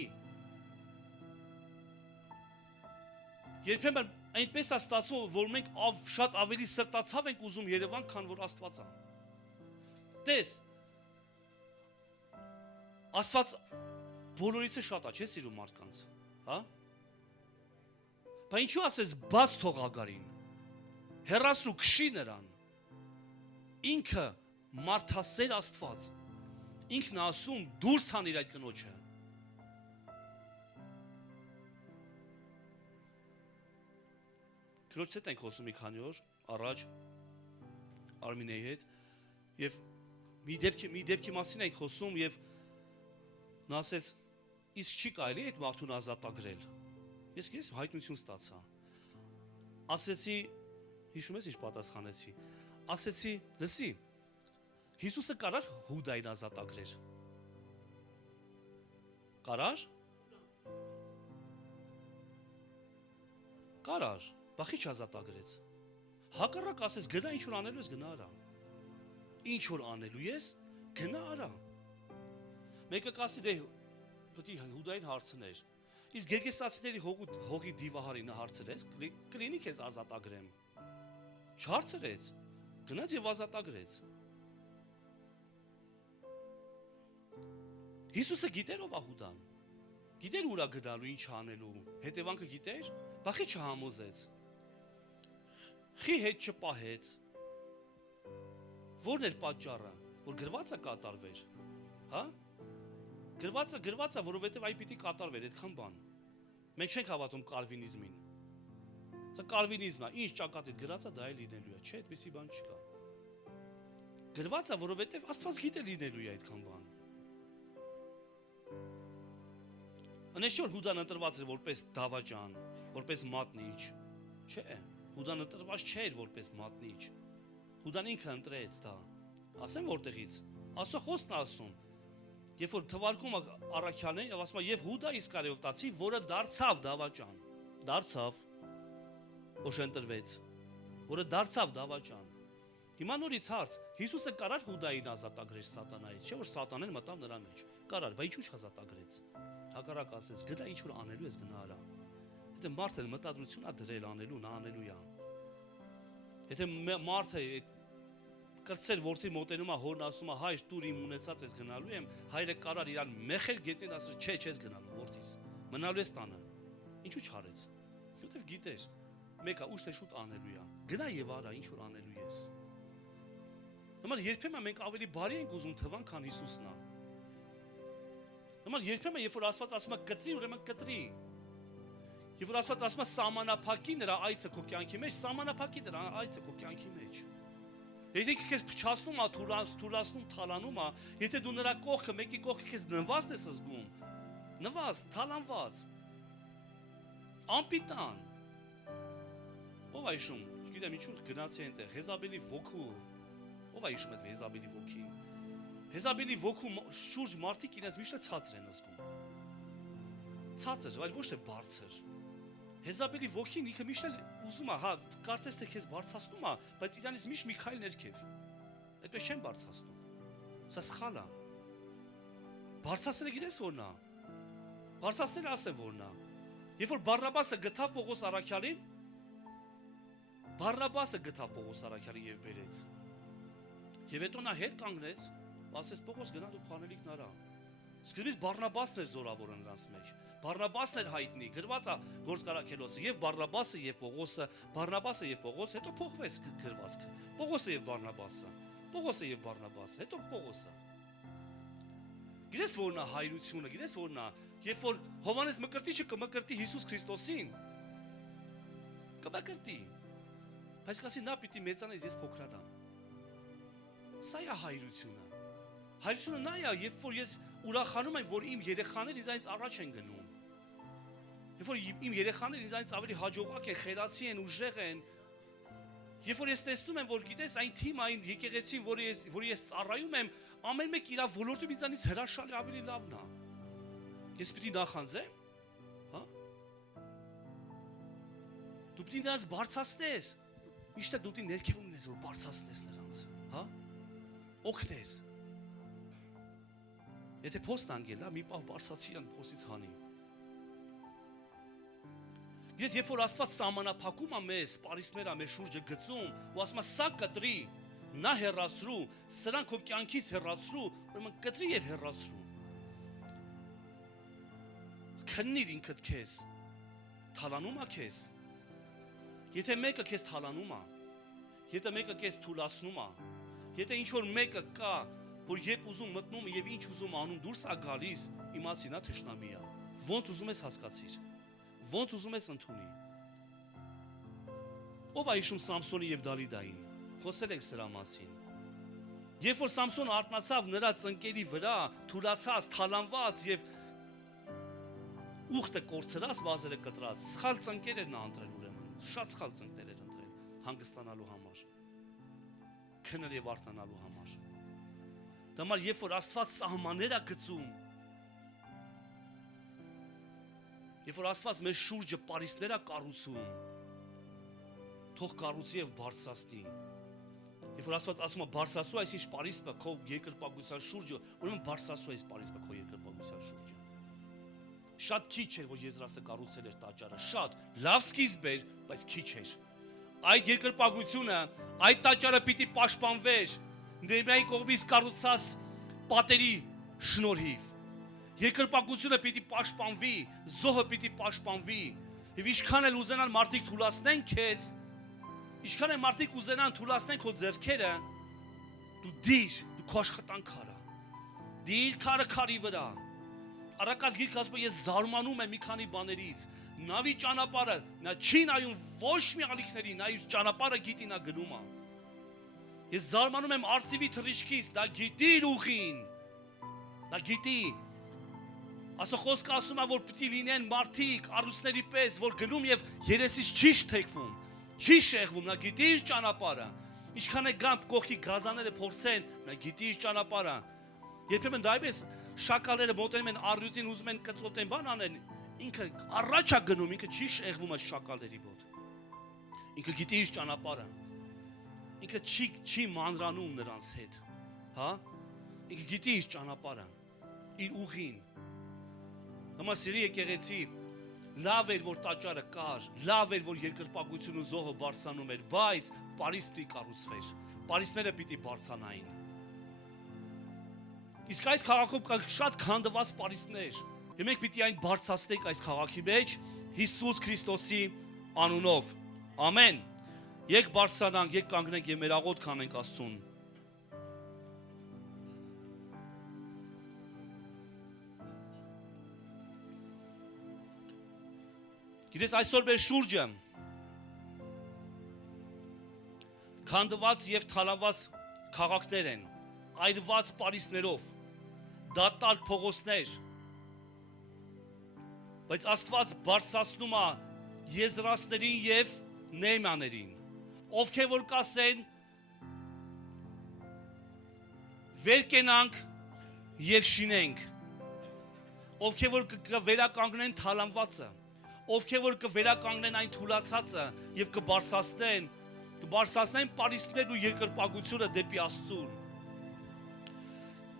Երբեմն այնպես է ստացվում, որ մենք շատ ավելի սրտացավ ենք ուզում Երևան, քան որ Աստվածը։ Տես, Աստված բոլորից է շատ է, չէ՞ սիրում մարդկանց, հա? Բայց ինչու ասես բաց թող ագարին, հեռացրու քշի նրան, ինքը մարդասեր Աստված, ինքն ասում դուրս հանիր այդ կնոջը։ Քրոջ հետ ենք խոսում մի քանի օր առաջ Արմինեի հետ եւ մի դեպքի մասին ենք խոսում եւ նա ասեց իսկ չի կարելի այդ մարդուն ազատագրել։ Ես հայտնություն ստացա։ Ասեցի, հիշում ես ինչ պատասխանեցի։ Ասեցի, լսի, Հիսուսը կարար Հուդային ազատագրեր։ Կարար։ Բախի չազատագրեց։ Հակառակ ասես գնա ինչ որ անելու ես գնա արա։ Ինչ որ անելու ես գնա արա։ Մեկը կասի դե պետք է Հուդային հարցներ։ Իսկ գերգեսացիների հողի դիվահարինը հարցրեց, կլինի քեզ ազատագրեմ։ Չհարցրեց։ Գնաց եւ ազատագրեց։ Հիսուսը գիտեր ով է Հուդան։ Գիտեր ուրա գնալու, ինչ անելու։ Հետևանքը գիտեր, բախի չհամոզեց։ Խի հետ չպահեց։ Որն էր պատճառը, որ գրվածը կատարվեր, հա? Գրվածը, որովհետև այ պիտի կատարվեր այդքան բան։ Մենք չենք հավատում կալվինիզմին։ Դա կալվինիզմն է, ինչ ճակատիդ գրածա դա էլ լինելու է, չէ, այդպիսի բան չկա։ Գրվածը, որովհետև Աստված գիտե լինելու է այդքան բան։ Անես չէ որ Հուդան ընտրված էր որպես դավաճան, որպես մատնիչ, չէ։ Հուդան ընտրված չէր որպես մատնիչ։ Հուդան ինքը ընտրեց դա։ Ասեմ որտեղից։ Աստծո խոսքն ասում։ Երբ որ թվարկում է առաքյալներին, ասում է եւ Հուդա Իսկարիովտացի, որը դարձավ դավաճան։ Դարձավ, ոչ ընտրվեց, որը դարձավ դավաճան։ Հիմա նորից հարց, Հիսուսը կարար Հուդային ազատագրեր սատանայից, չէ՞ որ սատանեն մտավ նրա մեջ։ Կարար, բայց ինչու չազատագրեց։ Հակառակ ասեց, գտա ինչ որ անելու ես գնա արա։ Եթե մարդը մտադրություն է դրել անելու, նա անելու է։ Եթե մարդը կրծեր որդի մոտենում է հորն ասում է հայր դուր իմ ունեցած ես գնալու եմ, հայրը կարար իրան մեխել գետին ասել չէ չես գնալու որդիս, մնալու ես տանը։ Ինչու չարեց։ Որտեվ գիտեր, մեկը ուշ թե շուտ անելու է։ Գնա եւ արա ինչ որ անելու ես։ Նման երբեմն մենք ավելի բարի ենք ուզում թվան, քան Հիսուսն է։ Նման երբեմն երբ որ Աստված ասում է կտրի, ուրեմն կտրի։ Երբ որ Աստված ասում է սահմանափակի նրա այցը քո կյանքի մեջ, սահմանափակի նրա այցը քո կյանքի մեջ։ Եթե քեզ փչացնում է, թուլացնում, թալանում է, եթե դու նրա կողքը, մեկի կողքը քեզ նվազդ ես զգում, նվազդ, թալանված, անպիտան։ Ով է հիշում, չգիտեմ ինչու գնացի այնտեղ, Հեզաբելի ոգու, ով է հիշում այդ Հեզաբելի ոգին։ Հեզաբելի ոգու շուրջ մարդիկ իրենց միշտ ցածր են զգում։ Ցածր, այլ ոչ թե բարձր։ Հեզաբելի ոգին ինքը միշտ ուզում է, հա, կարծես թե քեզ բարձրացնում է, բայց իրանից միշտ մի քայլ ներքև։ Այդպես չեն բարձրացնում։ Սա սխալ է։ Բարձրացնելը գիտես որն է։ Բարձրացնելը ասեմ որն է։ Երբ որ Բարնաբասը գտավ Պողոս առաքյալին, եւ բերեց։ Եվ հետո նա հետ կանգնեց, ասեց Պողոս գնա դու քանելիքն արա։ Սկզբից Բարնաբասն էր զորավորը նրանց մեջ։ Բարնաբասն էր հայտնի, գրված է Գործկարաքելոցը, եւ Բարնաբասը եւ Պողոսը, հետո փոխվեց գրվածքը։ Պողոսը եւ Բարնաբասը, հետո Պողոսը։ Գիտես որն է հայրությունը, գիտես որն է, երբ որ Հովանես Մկրտիչը կմկրտի Հիսուս Քրիստոսին, կմկրտի։ Բայց կասի նա պիտի մեծանա, ես փոքրանամ։ Սա է հայրությունը։ Հայրությունը նա է, երբ որ ես ուրախանում եմ, որ իմ երեխաները ինձանից առաջ են գնում։ Երբ որ իմ երեխաները ինձանից ավելի հաջողակ են, խելացի են, ուժեղ են, երբ որ ես տեսնում եմ, որ գիտես այն թիմը, այն եկեղեցին, որի ես ծառայում եմ, ամեն մեկ իր ոլորտում ինձանից հրաշալի ավելի լավն է։ Ես պիտի նախանձեմ, հա? Դու պիտի նրանց բարձրացնես, միշտ դու պիտի ներքևում լինես, որ բարձրացնես նրանց, հա? Օգնես։ Եթե փոստ անգել, մի պահ բարձրացի ան փոսից հանի։ Ես երբ որ Աստված սահմանափակում է մեզ, պարիսպները մեր շուրջը գծում, ու ասում է սա կտրի, նա հեռացրու, սրանք քո կյանքից հեռացրու, ուրեմն կտրի եւ հեռացրու։ Քննիր ինքդ քեզ, թալանում է քեզ։ Եթե մեկը քեզ թալանում է, եթե մեկը քեզ թուլացնում է, եթե ինչ որ մեկը կա, որ երբ ուզում մտնում եւ ինչ ուզում անում դուրս է գալիս, իմացի նա թշնամի է։ Ոնց ուզում ես հասկացիր։ Ոնց ուզում ես ընդունի։ Ով է հիշում Սամսոնի եւ Դալիդային։ Խոսել ենք սրա մասին։ Երբ որ Սամսոնը արթնացավ նրա ծնկերի վրա, թուլացած, թալանված եւ ուխտը կորցրած, բազերը կտրած, սխալ ծնկեր էր նա ընտրել ուրեմն, շատ սխալ ծնկներ էր ընտրել հանգստանալու համար, քնել եւ արթնանալու համար։ Դամար երբ որ Աստված սահմաններ է գծում, երբ որ Աստված մեր շուրջը պարիսպներ է կառուցում, թող կառուցի եւ բարձրացնի։ Երբ որ Աստված ասում է բարձրացու այսինչ պարիսպը քո երկրպագության շուրջը, ուրեմն բարձրացու այս պարիսպը քո երկրպագության շուրջը։ Շատ քիչ էր որ Եզրասը կառուցել էր տաճարը, շատ լավ սկիզբ էր, բայց քիչ էր։ Այդ երկրպագությունը, այդ տաճարը պիտի պաշտպանվեր Նեհեմիայի կողմից կառուցած պատերի շնորհիվ։ Երկրպագությունը պիտի պաշտպանվի, զոհը պիտի պաշտպանվի։ Եվ ինչքան էլ ուզենան մարդիկ թուլացնեն քեզ, ինչքան էլ մարդիկ ուզենան թուլացնեն քո ձեռքերը, դու դիր, դու քո աշխատանք արա։ Դիր քարը քարի վրա։ Արաքած գիրքը ասում է ես զարմանում եմ մի քանի բաներից։ Նավի ճանապարհը նա չի նայում ոչ մի ալիքների, նա իր ճանապարհը գիտի, նա գնում է։ Ես զարմանում եմ արծիվի թռիչքից, նա գիտի իր ուղին։ Նա գիտի։ Աստծո ասում է, որ պիտի լինեն մարդիկ, առուսների պես, որ գնում եւ երեսից չի թեքվում, չի շեղվում, նա գիտի իր ճանապարհը։ Ինչքան է գամբ կողքի գազաները փորձեն, նա գիտի իր ճանապարհը։ Երբեմն դայպես շակալները մոտենում են առյուծին, ուզում են կծոտեն, բան անեն, ինքը առաջ է գնում, ինքը չի շեղվում այս շակալների մոտ։ Ինքը գիտի իր ճանապարհը։ Ինքը չի մանրանում նրանց հետ, հա? Ինքը գիտի իր ճանապարհը, իր ուղին։ Հիմա սիրելի եկեղեցի, լավ էր որ տաճարը կար, լավ էր որ երկրպագությունը զոհը բարձրանում էր, բայց պարիսպ պիտի կառուցվեր, պարիսպները պիտի բարձրանային։ Իսկ այս քաղաքում կա շատ քանդված պարիսպներ, եւ մենք պիտի այն բարձրացնենք այս քաղաքի մեջ Հիսուս Քրիստոսի անունով։ Ամեն։ Եկ բարձրանանք, եկ կանգնենք եւ մեր աղոթք անենք Աստծուն։ Գիտես այսօր մեր շուրջը քանդված եւ թալանված քաղաքներ են, այրված պարիսպներով, դատարկ փողոցներ, բայց Աստված բարձրացնում է Եզրասներին եւ Նեհեմիաներին, ովքեր որ կասեն վեր կենանք եւ շինենք, ովքեր որ կվերականգնեն թալանվածը, ովքեր որ կվերականգնեն այն թուլացածը եւ կբարձրացնեն պարիսպներն ու երկրպագությունը դեպի Աստծուն։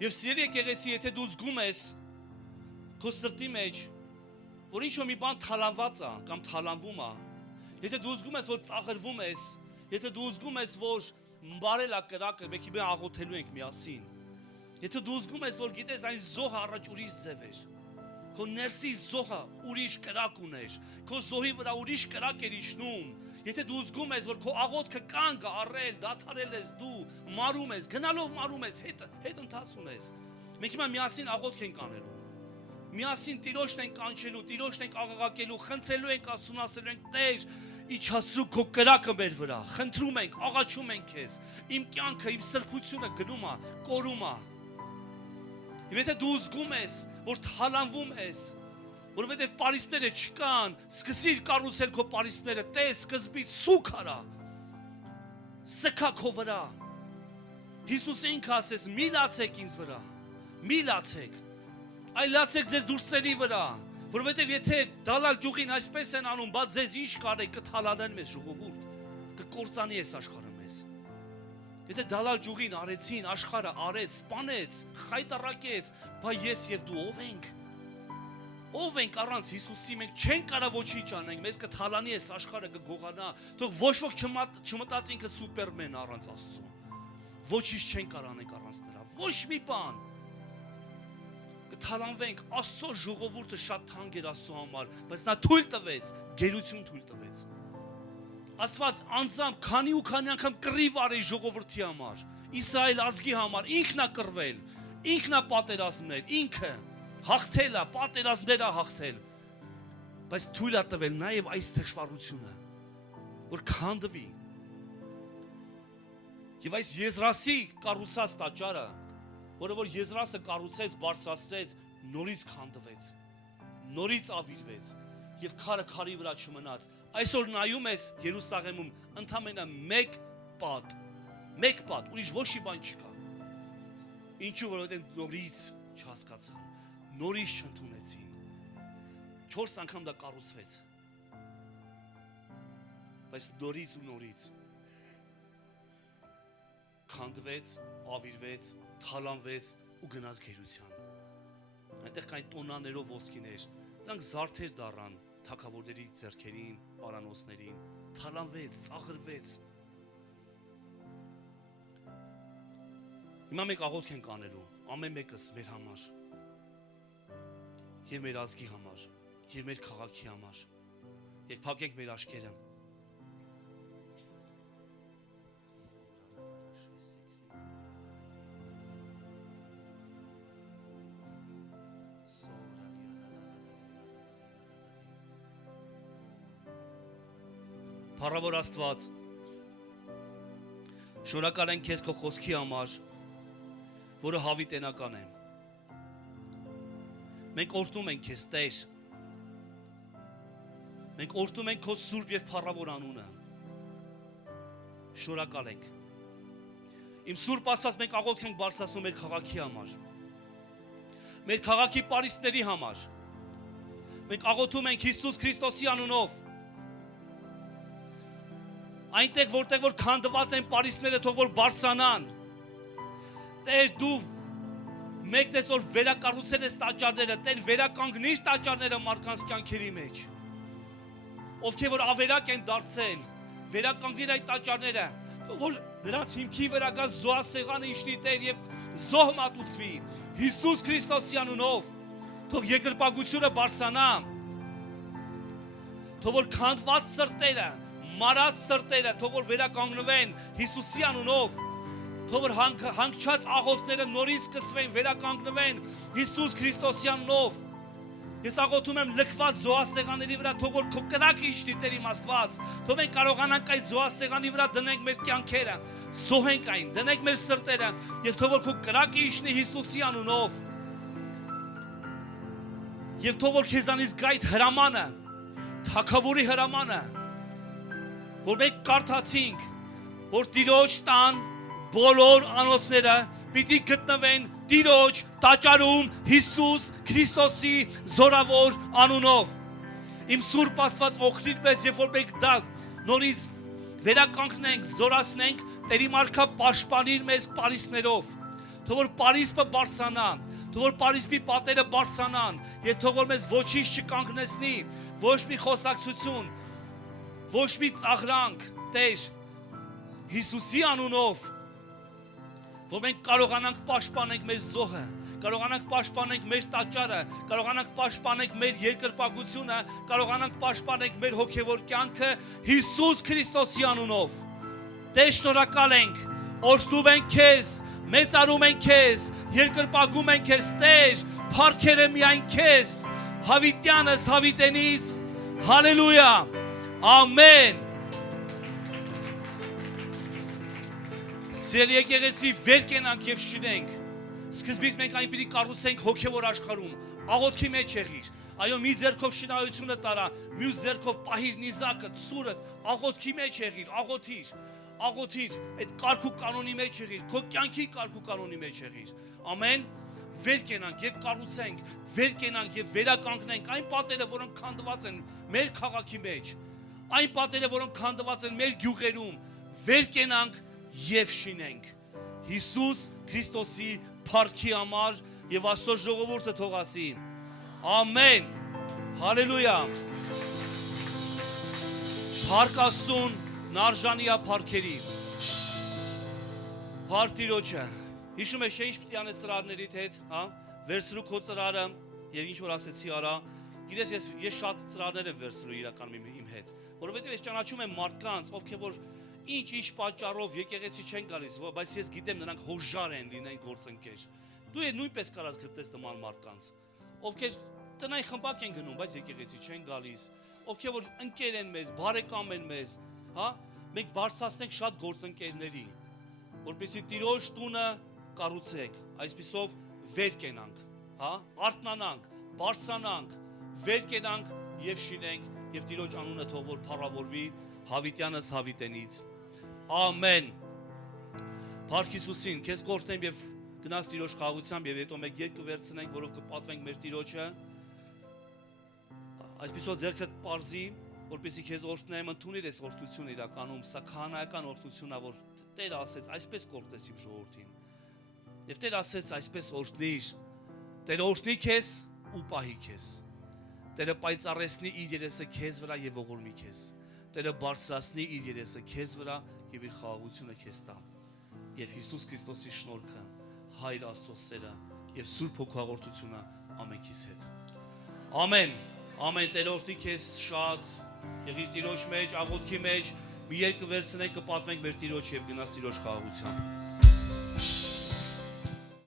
Եվ սիրելի եկեղեցի, եթե դու զգում ես քո սրտի մեջ, որ ինչ-որ մի բան թալանված է կամ թալանվում է, եթե դու զգում ես, որ ծաղրվում ես, եթե դու զգում ես, որ բարել է կրակը, մեկի մե աղոթելու ենք միասին, եթե դու զգում ես, որ գիտես այն զոհը առաջ ուրիշ ձև էր, քո ներսի զոհը ուրիշ կրակ ուներ, քո զոհի վրա ուրիշ կրակ էր իջնում, եթե դու զգում ես, որ քո աղոթքը կանգ է առել, դադարել ես դու, մարում ես, գնալով մարում ես, հետ ընթաց ունես, մենք հիմա միասին աղոթք ենք անելու, միասին Տիրոջն ենք կանչելու, Տիրոջն ենք աղաղակելու, խնդրելու ենք Աստծուն, ասելու ենք Տեր, իջացրու քո կրակը մեր վրա, խնդրում ենք, աղաչում ենք քեզ, իմ կյանքը, իմ սրբությունը գնում է, կորում է։ Եվ եթե դու զգում ես, որ թալանվում ես, որովհետև պարիսպները չկան, սկսիր կառուցել քո պարիսպները, տես սկզբից սուք արա, սքա քո վրա։ Հիսուսը ինքը ասեց՝ մի լացեք ինձ վրա, մի լացեք։ Այլացեք ձեր դուրսերի վրա, որովհետև եթե դալալ ճյուղին այսպես են անում, բա ձեզ ինչ կարեք, կթալանեն մեզ ժողովուրդ, կկործանի այս աշխարհը մեզ։ Եթե դալալ ճյուղին արեցին, աշխարհը արեց, սպանեց, խայտարակեց, բա ես եւ դու ով ենք։ Ով ենք առանց Հիսուսի, մենք չենք կարող ոչինչ անենք, մեզ կթալանի այս աշխարհը կգողանա, թող ոչ ոք չմտածի ինքը սուպերմեն առանց Աստծո։ Ոչինչ չենք կարող անենք առանց նրա, ոչ մի բան։ Կթալանվենք, Աստծո ժողովուրդը շատ թանկ էր Աստծո համար, բայց նա թույլ տվեց, գերություն թույլ տվեց։ Աստված անձամբ քանի ու քանի անգամ կռիվ արի ժողովրդի համար, Իսրայել ազգի համար, ինքն է կռվել, ինքն է պատերազմներ, ինքը հաղթել է, պատերազմներ է հաղթել, բայց թույլ է տվել նաև այս թշվառությունը, որ քանդվի։ Եվ այս Եզրասի կառուցած տաճարը, որը որ Եզրասը կառուցեց, բարձրացրեց, նորից քանդվեց, նորից ավիրվեց եւ քարը քարի վրա չմնաց։ Այսօր նայում ես Երուսաղեմում ընդամենը մեկ պատ, ուրիշ ոչ մի բան չկա։ Ինչու, որովհետեւ նորից չհասկացան, նորից չընդունեցին։ 4 անգամ դա կառուցվեց։ Բայց նորից ու նորից քանդվեց, ավիրվեց, թալանվեց ու գնաց գերության։ Այնտեղ կային տոննաներով ոսկիներ, դրանք զարդեր դառան թագավորների ձեռքերին, պարանոցներին, թալանվեց, ծաղրվեց։ Հիմա մենք աղոթք ենք անելու, ամեն մեկս մեր համար, եւ մեր ազգի համար, եւ մեր քաղաքի համար։ Եկեք փակենք մեր աչքերը։ Փառավոր Աստված, շնորհակալ ենք քեզ քո խոսքի համար, որը հավիտենական է։ Մենք օրհնում ենք քեզ, Տեր։ Մենք օրհնում ենք քո սուրբ եւ փառավոր անունը։ Շնորհակալ ենք։ Իմ սուրբ Աստված, մենք աղոթք ենք բարձրացնում մեր քաղաքի համար։ Մեր քաղաքի պարիսպների համար։ Մենք աղոթում ենք Հիսուս Քրիստոսի անունով։ Այնտեղ որտեղ որ քանդված են պարիսպները, թող որ բարձրանան։ Տեր, դու մեկն ես որ վերակառուցել ես տաճարները, Տեր, վերականգնիր տաճարները մարդկանց կյանքերի մեջ։ Ովքեր որ ավերակ են դարձել, վերականգնիր այդ տաճարները, որ նրանց հիմքի վրա գա զոհասեղանը իշտի, Տեր, եւ զոհ մատուցվի Հիսուս Քրիստոսի անունով։ Թող երկրպագությունը բարձրանա։ Թող որ քանդված սրտերը, մարած սրտերը, թող որ վերականգնվեն Հիսուսի անունով, թող որ հանգչած աղոթքները նորից սկսվեն, վերականգնվեն Հիսուս Քրիստոսի անունով։ Ես աղոթում եմ լքված զոհասեղանների վրա, թող որ քո կրակը իշտի, Տեր իմ Աստված, թող մենք կարողանանք այդ զոհասեղանի վրա դնենք մեր կյանքերը, զոհենք այն, դնենք մեր սրտերը, եւ թող որ քո կրակը իշտնի Հիսուսի անունով։ Եվ թող որ քեզանից գա այդ հրամանը, թագավորի հրամանը, որ մենք կարդացինք, որ Տիրոջ տան բոլոր անոթները պիտի գտնվեն Տիրոջ տաճարում Հիսուս Քրիստոսի զորավոր անունով։ Իմ սուրբ Աստված օգնիր մեզ, երբ որ մենք դա նորից վերականգնենք, զորացնենք, Տեր իմ արքա պաշտպանիր մեզ պարիսպներով, թող որ պարիսպը բարձրանա, թող որ պարիսպի պատերը բարձրանան, եւ թող որ մեզ ոչինչ չկանգնեցնի, ոչ մի խոսակցություն, ոչ մի ծաղրանք, Տեր, Հիսուսի անունով, որ մենք կարողանանք պաշտպանենք մեր զոհը, կարողանանք պաշտպանենք մեր տաճարը, կարողանանք պաշտպանենք մեր երկրպագությունը, կարողանանք պաշտպանենք մեր հոգևոր կյանքը Հիսուս Քրիստոսի անունով։ Տեր, շնորհակալ ենք, օրհնում ենք քեզ, մեծարում ենք քեզ, երկրպագում ենք քեզ, Տեր, փառքերը միայն քեզ, հավիտյանս հավիտենից, հալելույա, ամեն։ Սիրելի եկեղեցի, վեր կենանք եւ շինենք։ Սկզբից մենք այն պիտի կառուցենք հոգևոր աշխարհում, աղոթքի մեջ եղիր։ Այո, մի ձեռքով շինարարությունը տարա, մյուս ձեռքով պահիր նիզակը, ծուրդ, աղոթքի մեջ եղիր, աղոթիր, այդ կարգ ու կանոնի մեջ եղիր, քո կյանքի կարգ ու կանոնի մեջ եղիր։ Ամեն։ վեր կենանք եւ կառուցենք, վեր կենանք եւ վերականգնենք այն պատերը, որոնք քանդված են մեր քաղաքի մեջ, այն պատերը, որոնք քանդված են մեր գյուղերում, վեր կենանք եւ շինենք։ Հիսուս Քրիստոսի փառքի համար եւ Աստծո ժողովուրդը թող ասի. Ամեն։ Հալելույա։ Փառք Աստծուն, նարժանիա փառքերի։ Փառք Տիրոջը։ Հիշում եք, ինչ պիտի անես ծրարներիդ հետ, հա? Վերցրու քո ծրարը եւ ինչ որ ասեցի արա։ Գիտես, ես շատ ծրարներ եմ վերցնում իրականում իմ հետ, որովհետեւ ես ճանաչում եմ մարդկանց, ովքեր որ ինչ պատճառով եկեղեցի չեն գալիս, բայց ես գիտեմ նրանք հոժար են լինեն գործընկեր։ Դու նույնպես կարաս գտես նման մարդկանց, ովքեր տնային խմբակ են գնում, բայց եկեղեցի չեն գալիս, ովքեր որ ընկեր են մեզ, բարեկամ են մեզ, հա? Մենք բարձրացնենք շատ գործընկերների, որպեսզի Տիրոջ տունը կառուցենք, այսպիսով վեր կենանք, հա? Արթնանանք, բարձրանանք, վեր կենանք եւ շինենք եւ Տիրոջ անունը թող որ փառավորվի հավիտյանս հավիտենից։ Ամեն։ Փառք Հիսուսին, քեզ կորտնեմ եւ գնաս Տիրոջ խաղաղությամբ եւ հետո մեկ երկ կվերցնենք, որով կպատվենք մեր Տիրոջը։ Այսպիսով ձեռքդ պարզի, որպեսզի քեզ օրհնեմ, ընդունիր այս օրհնությունը իրականում, սա քահանայական օրհնությունն է, որ Տերը ասեց, այսպես կօրհնես իմ ժողովրդին։ Եվ Տերը ասեց, այսպես օրհնիր։ Տերը օրհնի քեզ ու պահի քեզ։ Տերը պայծառեցնի իր երեսը քեզ վրա եւ ողորմի քեզ։ Տերը բարձրացնի իր երեսը քեզ վրա եւ իր խաղաղությունը քեզ տա։ Եվ Հիսուս Քրիստոսի շնորհքը, Հայր Աստծո սերը եւ Սուրբ Հոգու ամենքիս հետ։ Ամեն։ Ամեն Տերը օրհնի քեզ շատ։ Եղիր Տիրոջ մեջ, աղոթքի մեջ, մի երկ կվերցնենք, կպատվենք մեր Տիրոջ եւ գնաս Տիրոջ խաղաղությամբ։